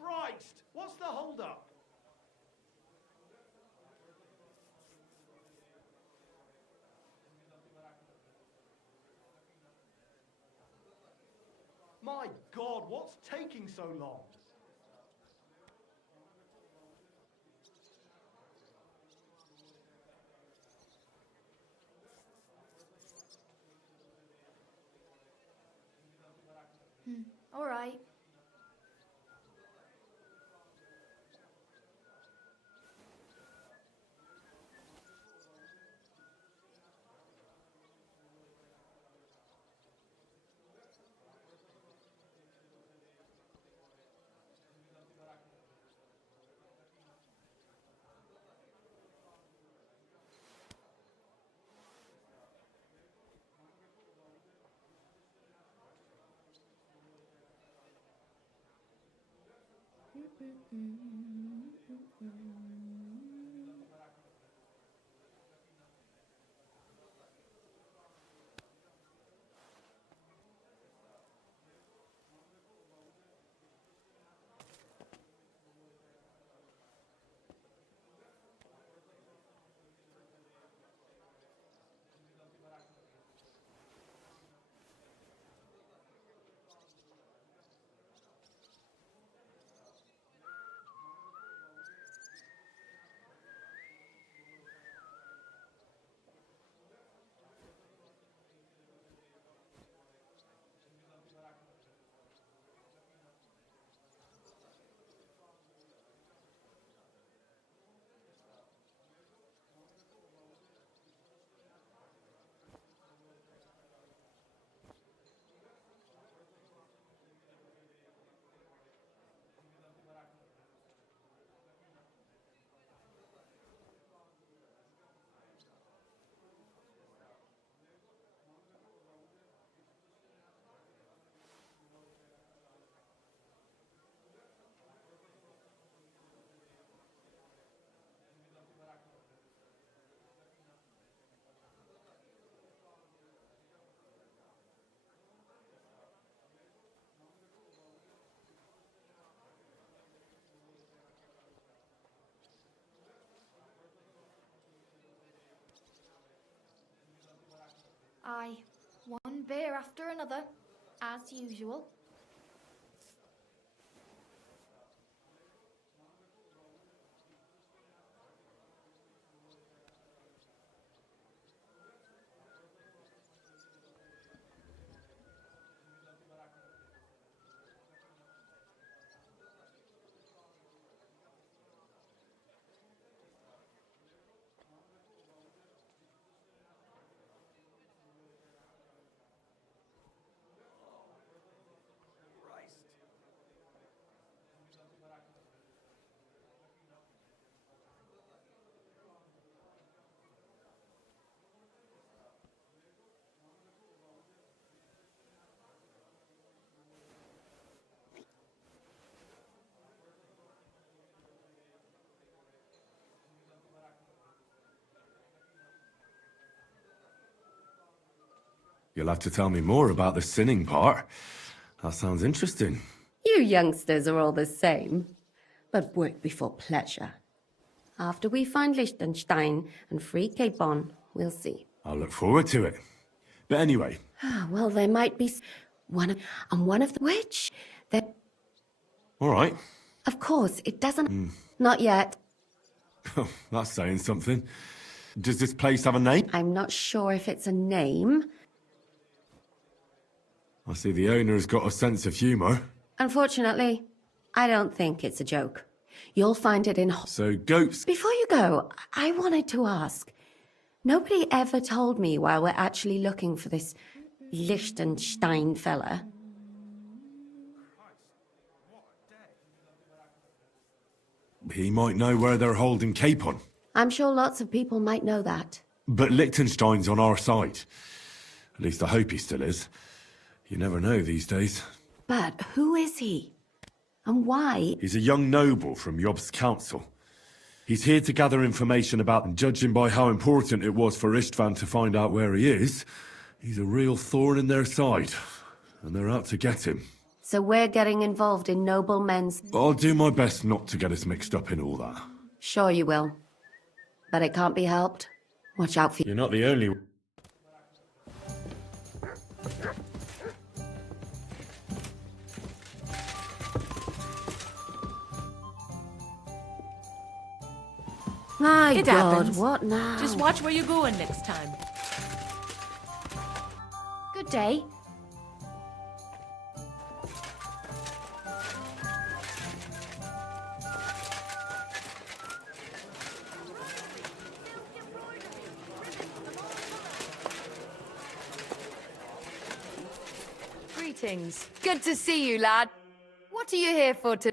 Christ! What's the hold-up? My God, what's taking so long? All right. Aye. One beer after another, as usual. You'll have to tell me more about the sinning part. That sounds interesting. You youngsters are all the same, but work before pleasure. After we find Liechtenstein and free Capon, we'll see. I'll look forward to it. But anyway, Well, there might be one of the which that. all right. Of course, it doesn't. Not yet. That's saying something. Does this place have a name? I'm not sure if it's a name. I see the owner's got a sense of humour. Unfortunately, I don't think it's a joke. You'll find it in. So, goats. Before you go, I wanted to ask. Nobody ever told me why we're actually looking for this Liechtenstein fella. He might know where they're holding Capon. I'm sure lots of people might know that. But Liechtenstein's on our side. At least I hope he still is. You never know these days. But who is he? And why? He's a young noble from Job's council. He's here to gather information about them. Judging by how important it was for Istvan to find out where he is, he's a real thorn in their side. And they're out to get him. So we're getting involved in noblemen's... I'll do my best not to get us mixed up in all that. Sure you will. But it can't be helped. Watch out for... You're not the only... My It God, happens. what now? Just watch where you're going next time. Good day. Greetings. Good to see you, lad. What are you here for to...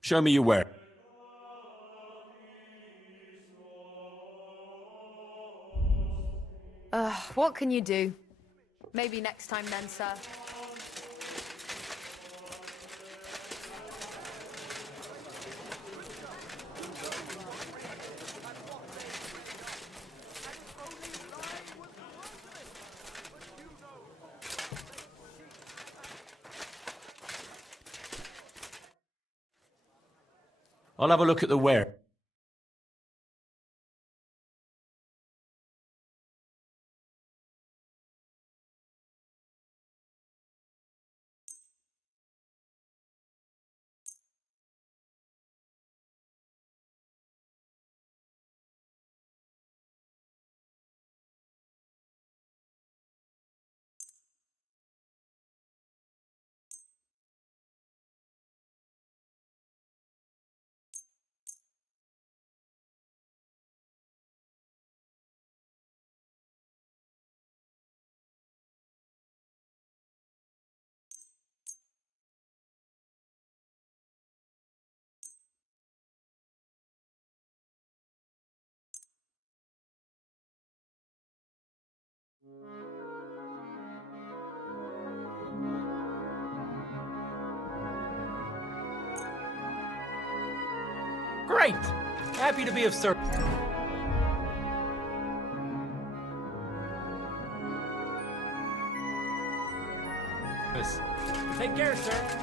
Show me your where. What can you do? Maybe next time then, sir. I'll have a look at the where. Great! Happy to be of service. Take care, sir.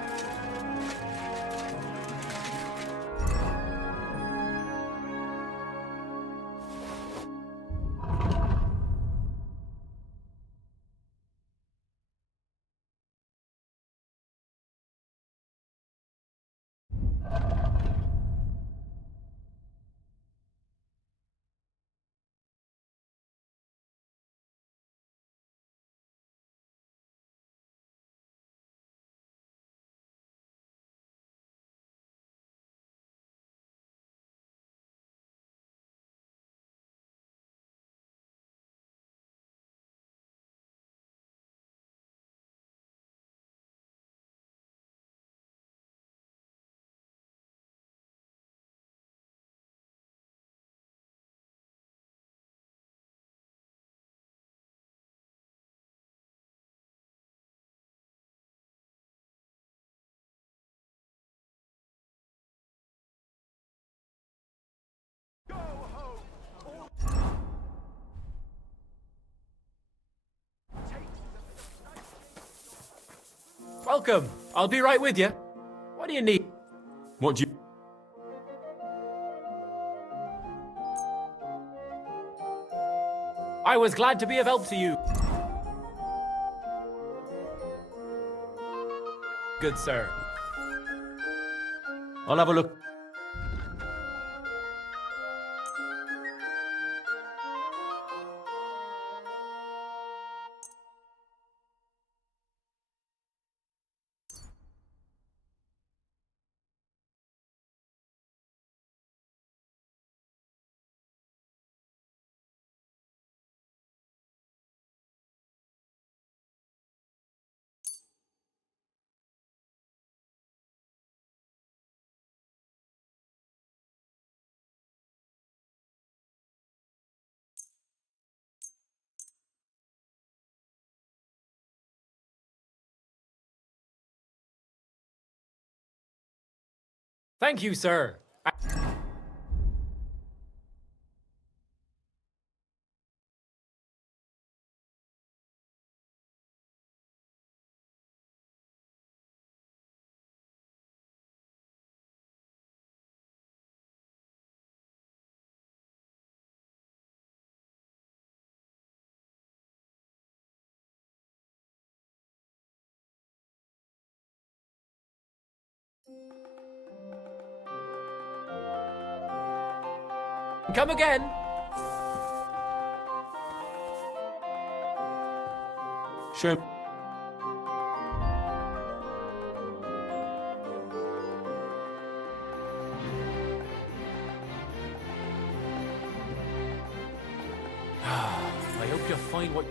Welcome. I'll be right with you. What do you need? What do you... I was glad to be of help to you. Good sir. I'll have a look. Thank you, sir. Come again. Sure. I hope you find what...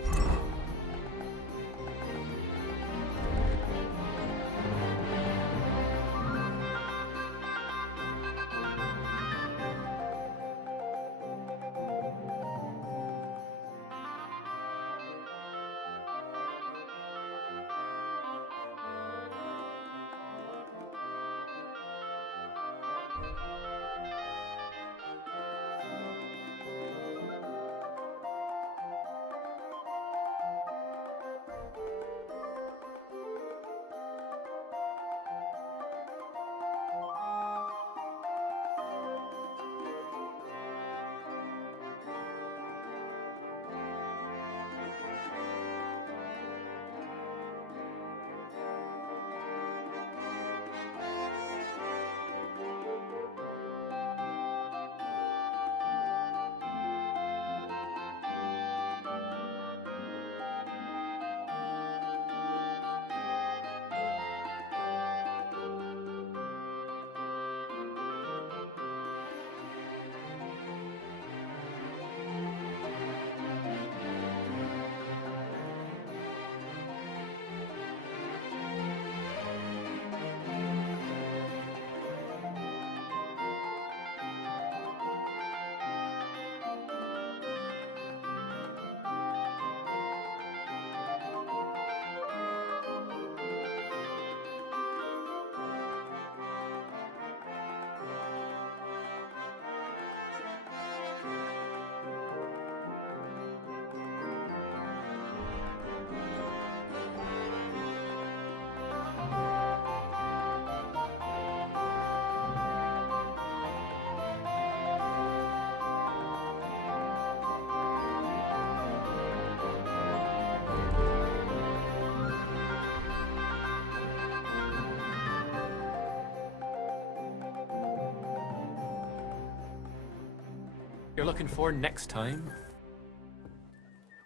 You're looking for next time?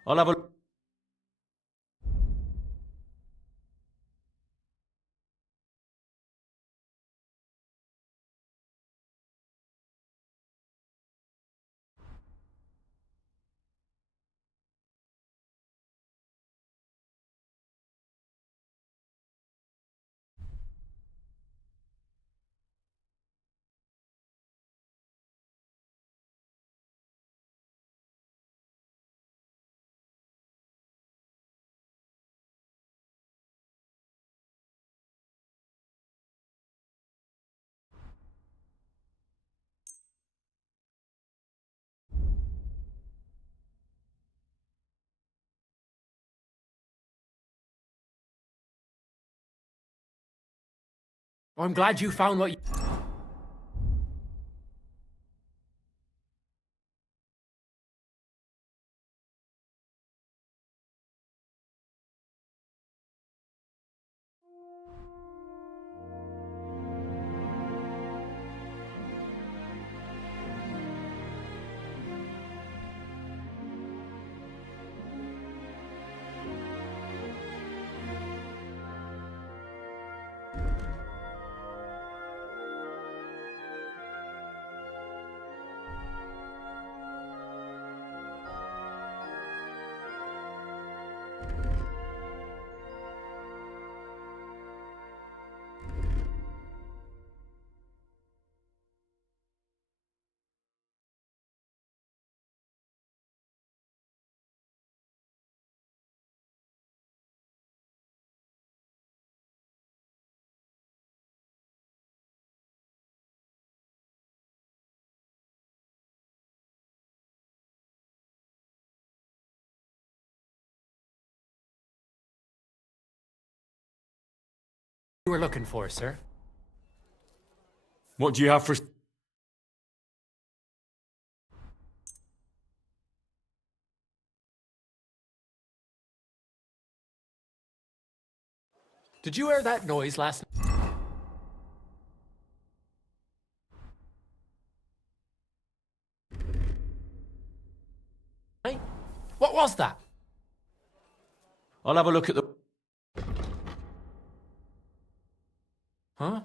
I'll have a... I'm glad you found what you... You were looking for, sir? What do you have for... Did you hear that noise last night? What was that? I'll have a look at the... Huh?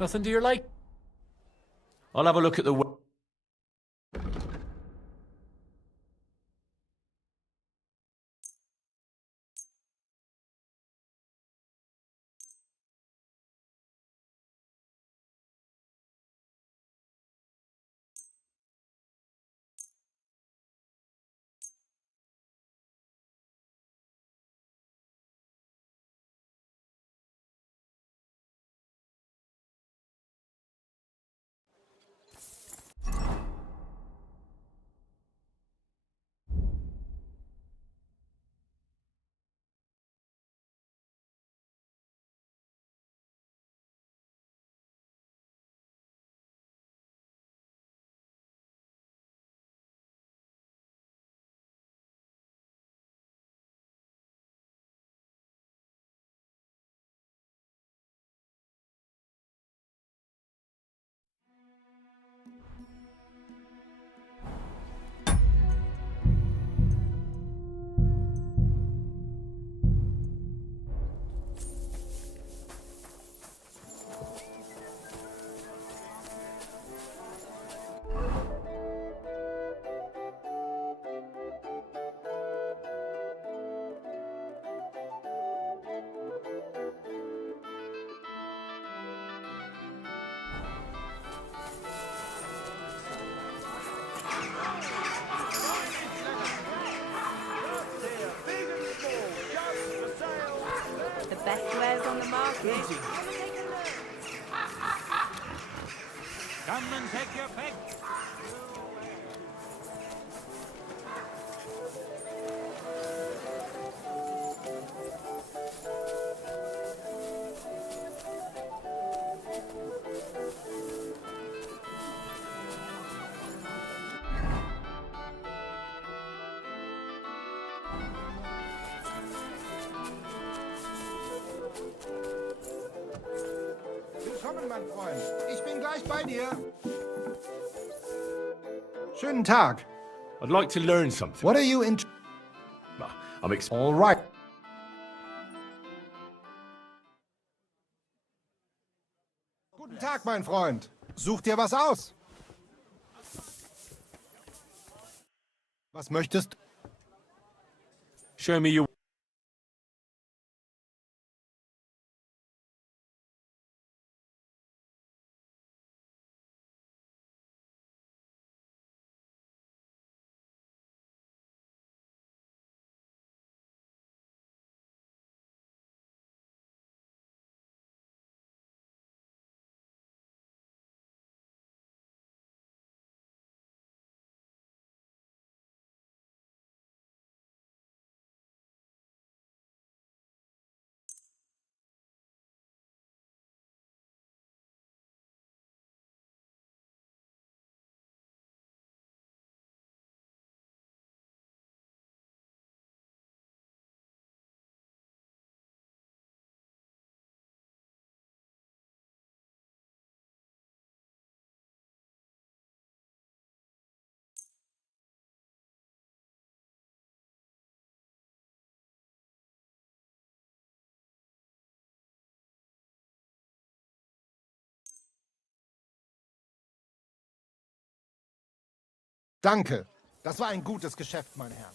Nothing to your like? I'll have a look at the... The best wares on the market. Come and take your pick. Willkommen, mein Freund. Ich bin gleich bei dir. Schönen Tag. I'd like to learn something. What are you in... I'm All right. Guten Tag, mein Freund. Such dir was aus. Was möchtest du? Show me your... Danke. Das war ein gutes Geschäft, mein Herr.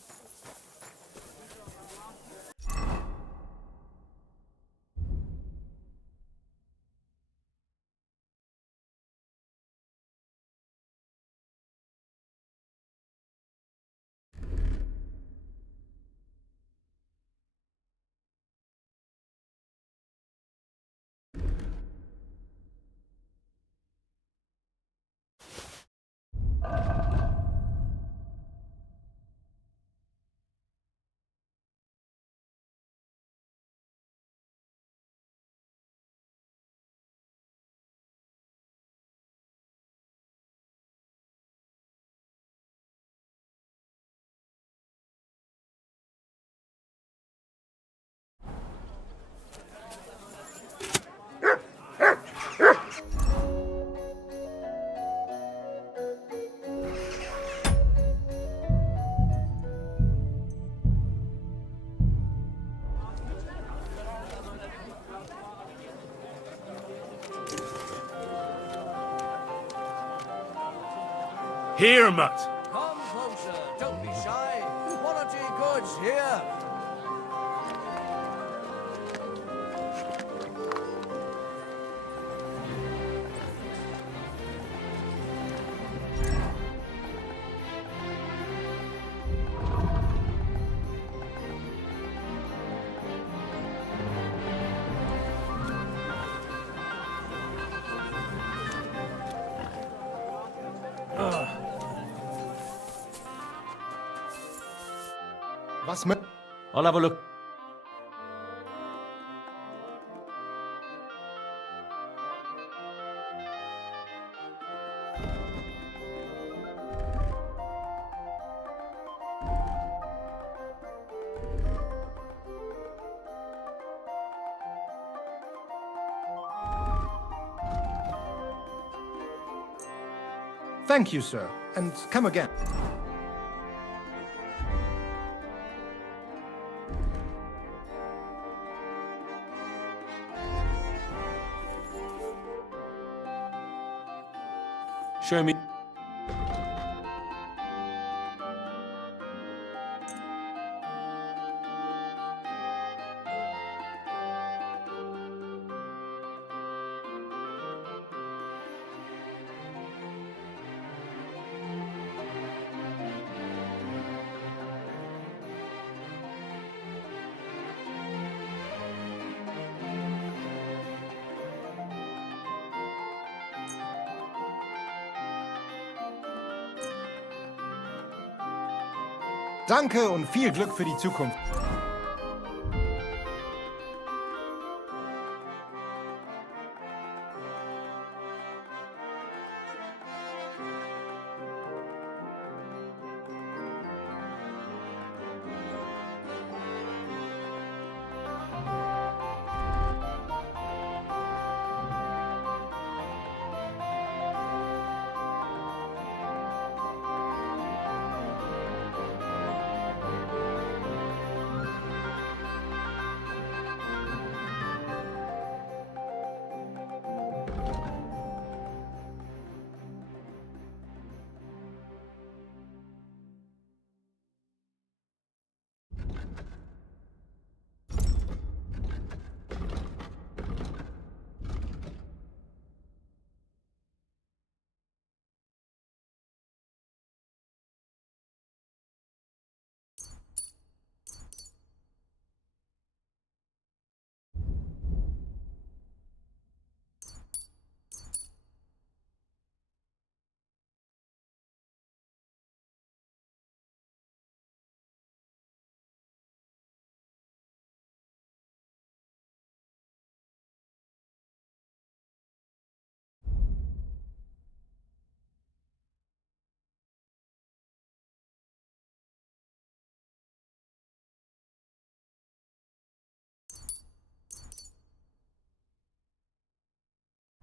Here, Mutt. Come closer, don't be shy. Quality goods here. Was mit... I'll have a look. Thank you, sir. And come again. Show me... Danke und viel Glück für die Zukunft.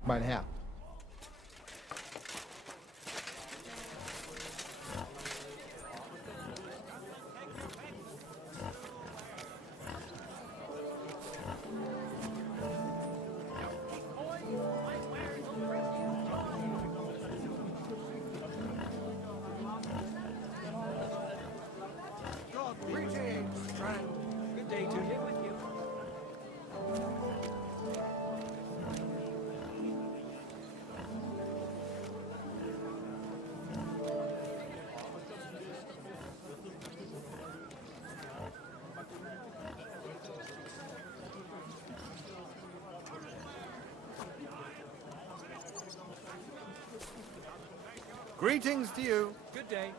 Mein Herr. Greetings, friend. Good day to live with you. Greetings to you. Good day.